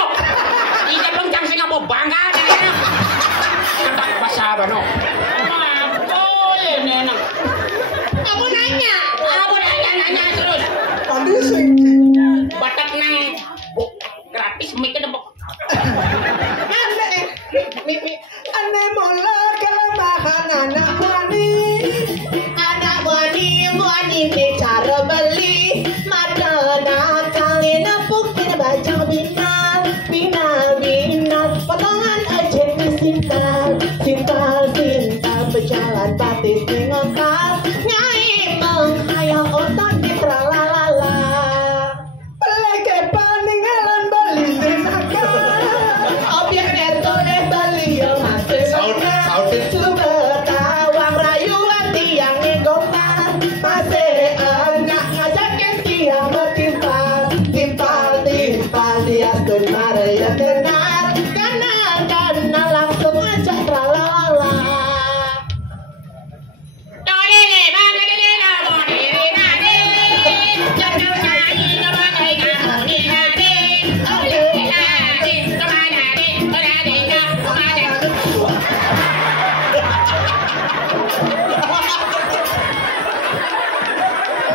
Ika belum cang sing apa bangga deh. Kata bahasa apa no? Apa ini nang? Kamu nanya terus. tadi sih Batak nang gratis mikir debok. Aneh mola kelemahan anak wani bicara beli mata kali nepuk tidak baca binal potongan aja simpal berjalan batis mengokal nyai menghayal otak di tralalala peleke peninggalan beli senaka objek retone beli yang masih sumber tawang rayuan tiang ngegokan masih enak ngajakin tiang bertimpal dia stun Maria kenal karena langsung aja tralala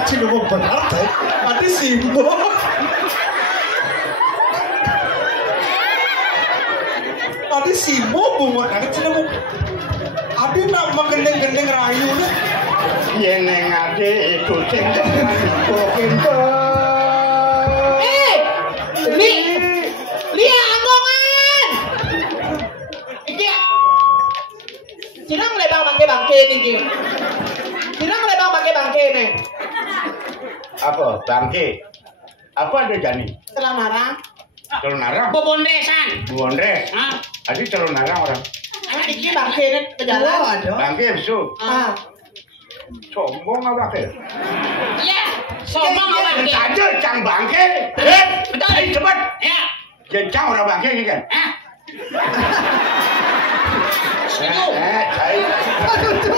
Cina mau berapa? Ada Simbo. Ada Simbo bunga. Ada Cina mau. Ada nak menggendeng-gendeng rayu nih. Yeneng ade ikutin dengan pintu. Lihat anggongan. Iki. Silang lebang bangke nih. Silang lebang bangke nih. Apa bangke? Apa ada jani? Setelah marah. Telur narang. Bobondesan. Bondres. Ah, Adi telur narang orang. anak iki bangke nih ke jalan. Bangke besu. Ah, Sombong apa ke? iya. Sombong apa bangke? Ada cang bangke. Betul. Cepat. Ya. Jencang orang bangke ini kan? Ah. Setuju.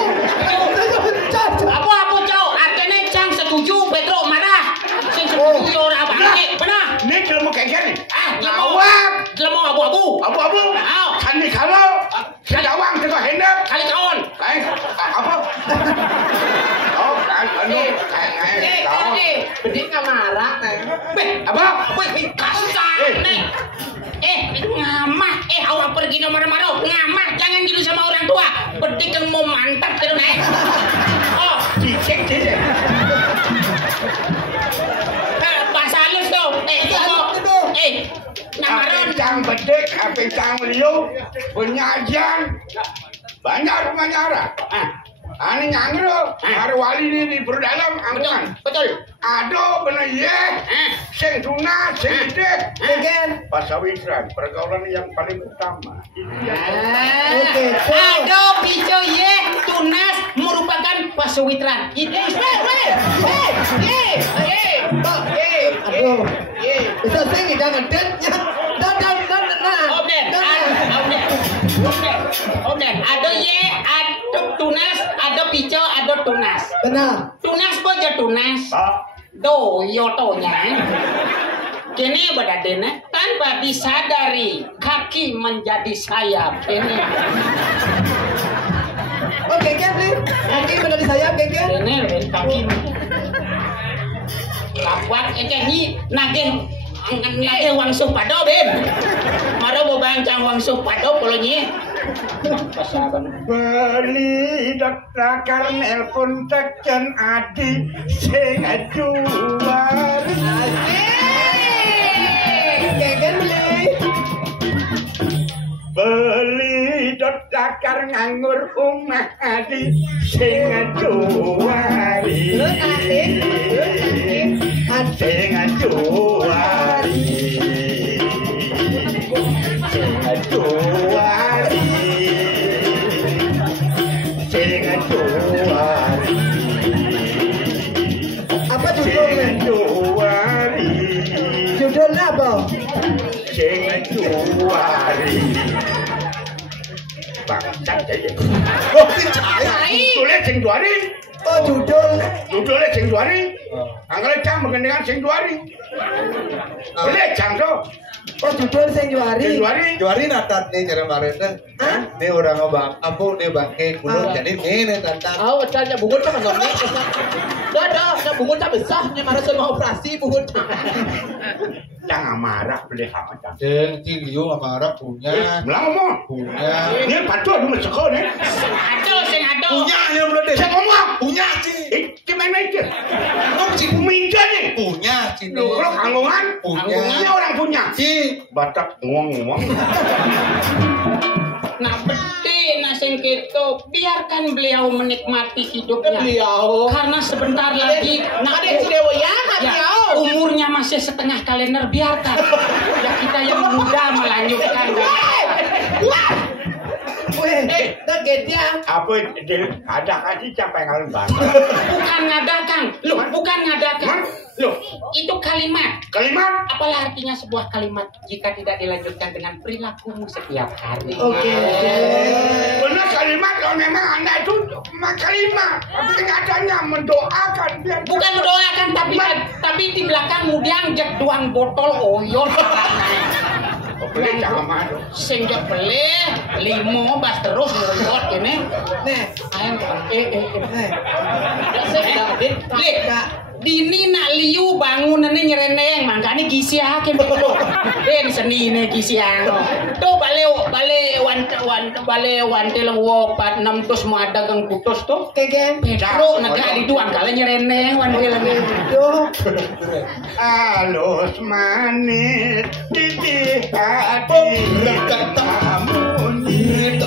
Apa cau? Artinya cang setuju, Petro marah. Sing setuju orang bangke, benar? Ini kelemu kayak gini. Ah, Awang. Jelema abu-abu. Abu-abu. Aw. Sandi kalau. Sedawang tengah hendak. Kali kawan. Apa? Oh, kan anu kawan. Bedik nggak marah, Apa? kasar, nih. Itu ngamah. Awak pergi nomor-nomor, ngamah. Jangan gitu sama orang tua. Bedik yang mau mantap terus, nih. Oh, Dicek. bahasa halus tuh. Namaran. Cang bedek, apa cang liu, penyajian, banyak orang. Ani nyangro, hari wali di berdalam anggungan. Betul. Aduh bener ye, sing tunas, sing gede. Keken. Pasawitran, pergaulan yang paling utama. Oke. Aduh, pijo ye, tunas merupakan pasawitran. Itu Aduh. Bisa saya tidak ngedetnya. Oke, ada ye, ada tunas, ada pijo, ada tunas. Benar. Tunas boja tunas. Do yotonya. Kini badadena tanpa disadari kaki menjadi sayap. Kini. Oh, Keken, please. Kaki menjadi sayap, Keken. Kini kaki. Kapan ini nagih wangsuh pado beb. Maro bobancang wangsuh pado polonye. Beli dokter nelpon tekan adi sing juar. Keken beli. Beli dokter nganggur omah adi sing juari. Sing juari. Apa judulnya? Judulnya apa? Bangsat aja. Oh, percaya. Judulnya sing juari. Oh, Judulnya sing juari. Anggrek cang mengendengan sing juari. Boleh cang tuh. Oh, judul sing juari. Juari natat nih cara kemarin teh. Nih orang ngobang, ampun nih bangke kulo jadi ini tantang. Oh, caranya bungut sama noni. Ada bungut tak besar, nya marah sama operasi bungut. Jangan marah beli sama cang. Deng Cilio amarah punya. Belang ngomong. Punya. Ini patuh di sekolah nih. Sing ado. Punya yang belum deh. Saya ngomong. Punya sih. Gimana itu? Oh, si Minta nih. punya sih. Lo anggungan? Punya. Ini orang punya. Si. Batak ngomong. Nah, beti nasing gitu, biarkan beliau menikmati hidupnya. Beliau. Karena sebentar lagi, umurnya masih setengah kalender, biarkan. Ya kita yang muda melanjutkan. Apa ada kasih siapa yang kalian bahas? Bukan ngadakan, loh, bukan ngadakan. Loh, itu kalimat. Kalimat? Apalah artinya sebuah kalimat jika tidak dilanjutkan dengan perilakumu setiap hari? Oke. Benar kalimat kalau memang anda itu kalimat. Tapi adanya mendoakan. Bukan mendoakan, tapi di belakang mudiang jek duang botol oyon. Boleh jangan malu. Sing jek beli limo bas terus ngerot ini. Nih, Ayam nih. Dini nak liu bangunannya nyereneng, makanya gisi hakim betul. Ben seni nih gisi ano. Tuh bale wantel wopat 6 tus mau ada gang putus tuh. Keken. Pedro negara di duang kali nyereneng wantel lagi. Duh. Halus manis di hati kamu nih.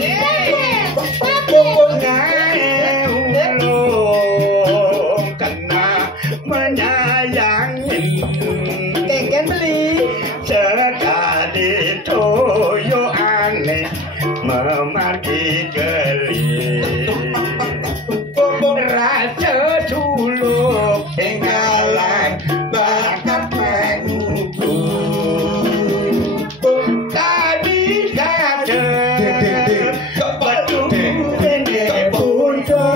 Menyayangi Keken beli. sekali toyo aneh memargi geli rasa dulu tinggalan bakat menguku tadi kata betul ini punca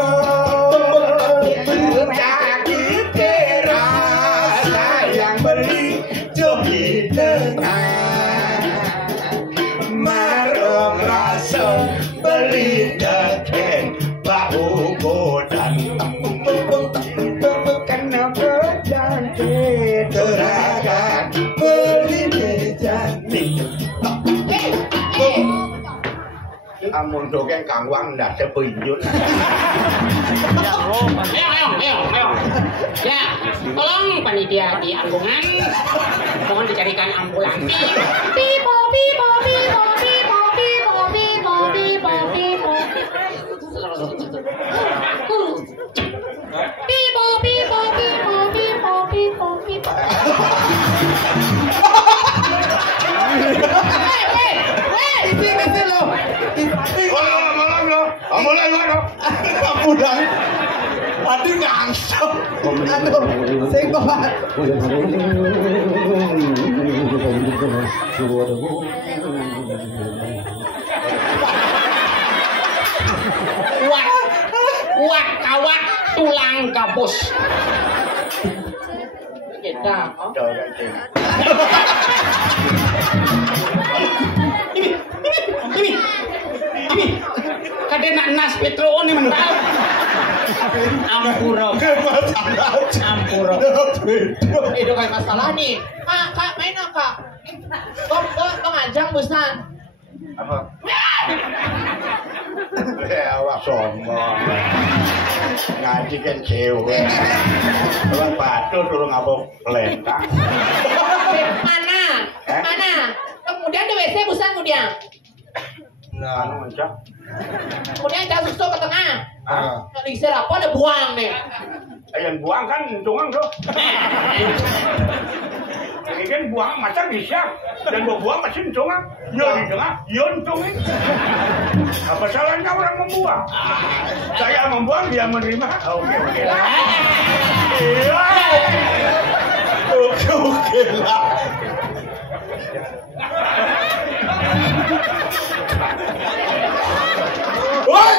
beli daging bau godan karena badan teragan beli bejati amun dogeng kangwang ndak sepinjut Ayo. Ya, tolong panitia di Anggungan, mohon dicarikan ambulansi. Pipo. Bilang padi ngangsep. Aduh, sing kuat. Kuat kawat tulang gabus. Kita. Ini. Kadena nas Petro ini mental. Ampuro. Ampuro. Itu kayak masalah nih. Kak, main apa? Kok ngajak busan? Apa? Awak sombong. Ngaji kan cewek. Orang batu turun ngabok pelentang. Mana? Mana? Kemudian di WC busan kemudian. Nah, macam. Kemudian jangan susu ke tengah. Ah. Diisir apa ada buang nih. Yang buang kan hitungan tuh. Ini kan buang macam bisa. Dan buang masih hitungan. Ya di tengah, ya hitungin. Apa salahnya orang membuang? Saya membuang, dia menerima. Oke. Iya. Oke lah. Woi.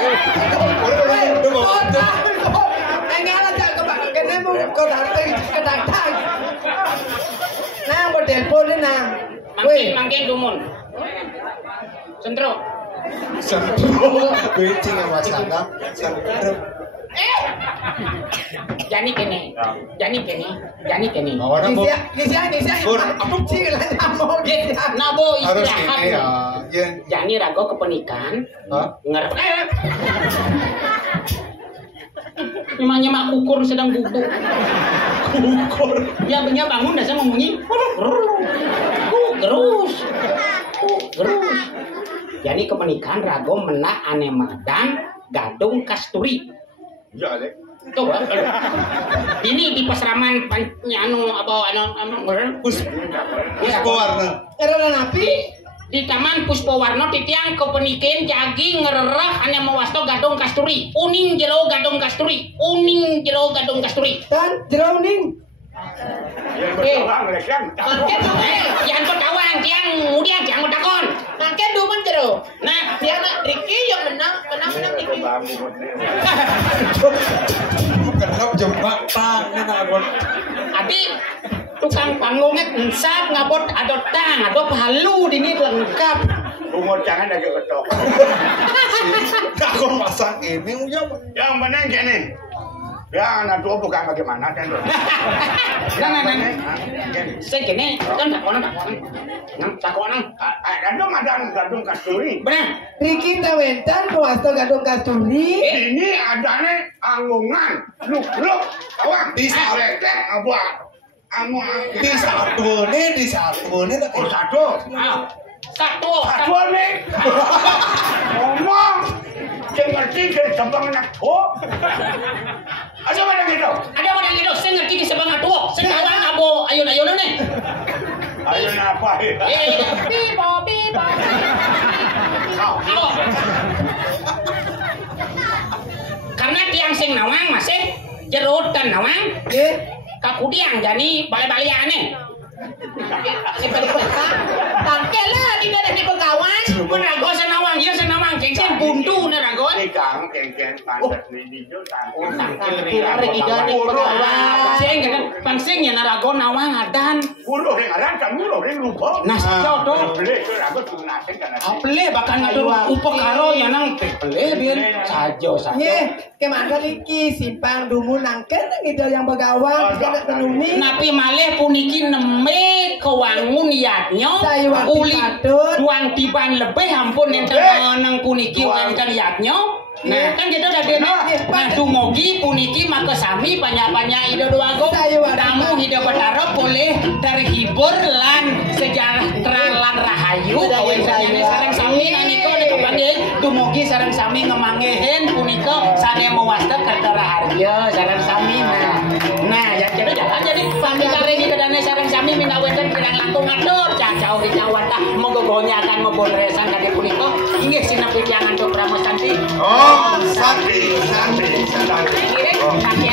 Enggak aja ke Pak. Kene mau ke datang. Nah, mau telepon ni nah. Mangkin dumun. Sentro. Becing yang wasana. Jani kene. Kisah. Apa sih lah mau gitu. Nabo Harus istirahat. ini ya. Ya. Jani rago kepenikan. Ngerti. Nyemak kukur sedang bubuk. Kukur. Ya bangun dah saya ngomongin. Gerus. Jani kepenikan rago menak ane madan gadung kasturi. Ya, Dek. Coba. Ini di pasraman anu Puspawarna. Era napi di taman Puspawarna titiang kepenikin jagi ngererah ane mawasto gadung kasturi. Uning jero gadung kasturi. dan jerauning. Jangan ketahuan, jangan kemudian jangan takon. Mangke dumun jero. Nah, Dia nak Ricky yang menang Ricky. Kenapa jembak tangan abon? adi tukang panggungnya ensap ngabot adot tang, adot halu dini lengkap. Bungut jangan lagi ketok. Aku pasang ini udah. Yang menang kene. Ya anak tua bukan bagaimana kan. Nah. Saya kene kan takonan. Ada madan gadung kasturi. Benar. Ricky tawentan kuasto gadung kasturi. Ini adanya anggungan. Luk. Kawan Di Awete apa? di satu nih Oh satu. Satu nih. Ngomong. Saya ngerti dari sembang anak tua. Ada mana gitu? Saya ngerti di sebelah tua. Saya tahu abo ayun-ayun nih. Ayo apa ya? Pipo. Karena tiang sing nawang masih jerut dan nawang. Kakudiang jadi balik-balik aneh. Tangke lah di daerah di Pegawan. Rago senawang, iya senawang, gengsen buntu nih rago. Kang kengken pandat nih di Saya enggak pangsing ya narago nawang adan. Ulo ring aran kan ulo ring lupa. Nah, jodoh. Beli itu rago tuh nasi kan. Beli bahkan ngadu upok karo ya nang beli biar sajo. Nye, kemana Ricky simpang dumun nangken gitu yang Begawan kena tenuni. Napi malih puniki neme kewangun yatnya. Uli duang tiban lebih ampun enten nang puniki enten yatnya. Nah, kan kita udah dena. Nah, dumugi puniki maka sami banyak-banyak ide doago. Tamu hidup berdarah boleh terhibur lan sejahtera lan rahayu. Kawan sajane sareng sami naniko kepanggil dumugi sareng sami ngemangehen punika sane mewasta kertara harja sareng sami. Nah, ya jadi pamikare iki kedane sareng sami minaweten kirang langkung ngatur jauh di Jawa tah moga-moga akan membolresan kade punika inggih sinepi jangan do pramosanti. Om Santi. Kakek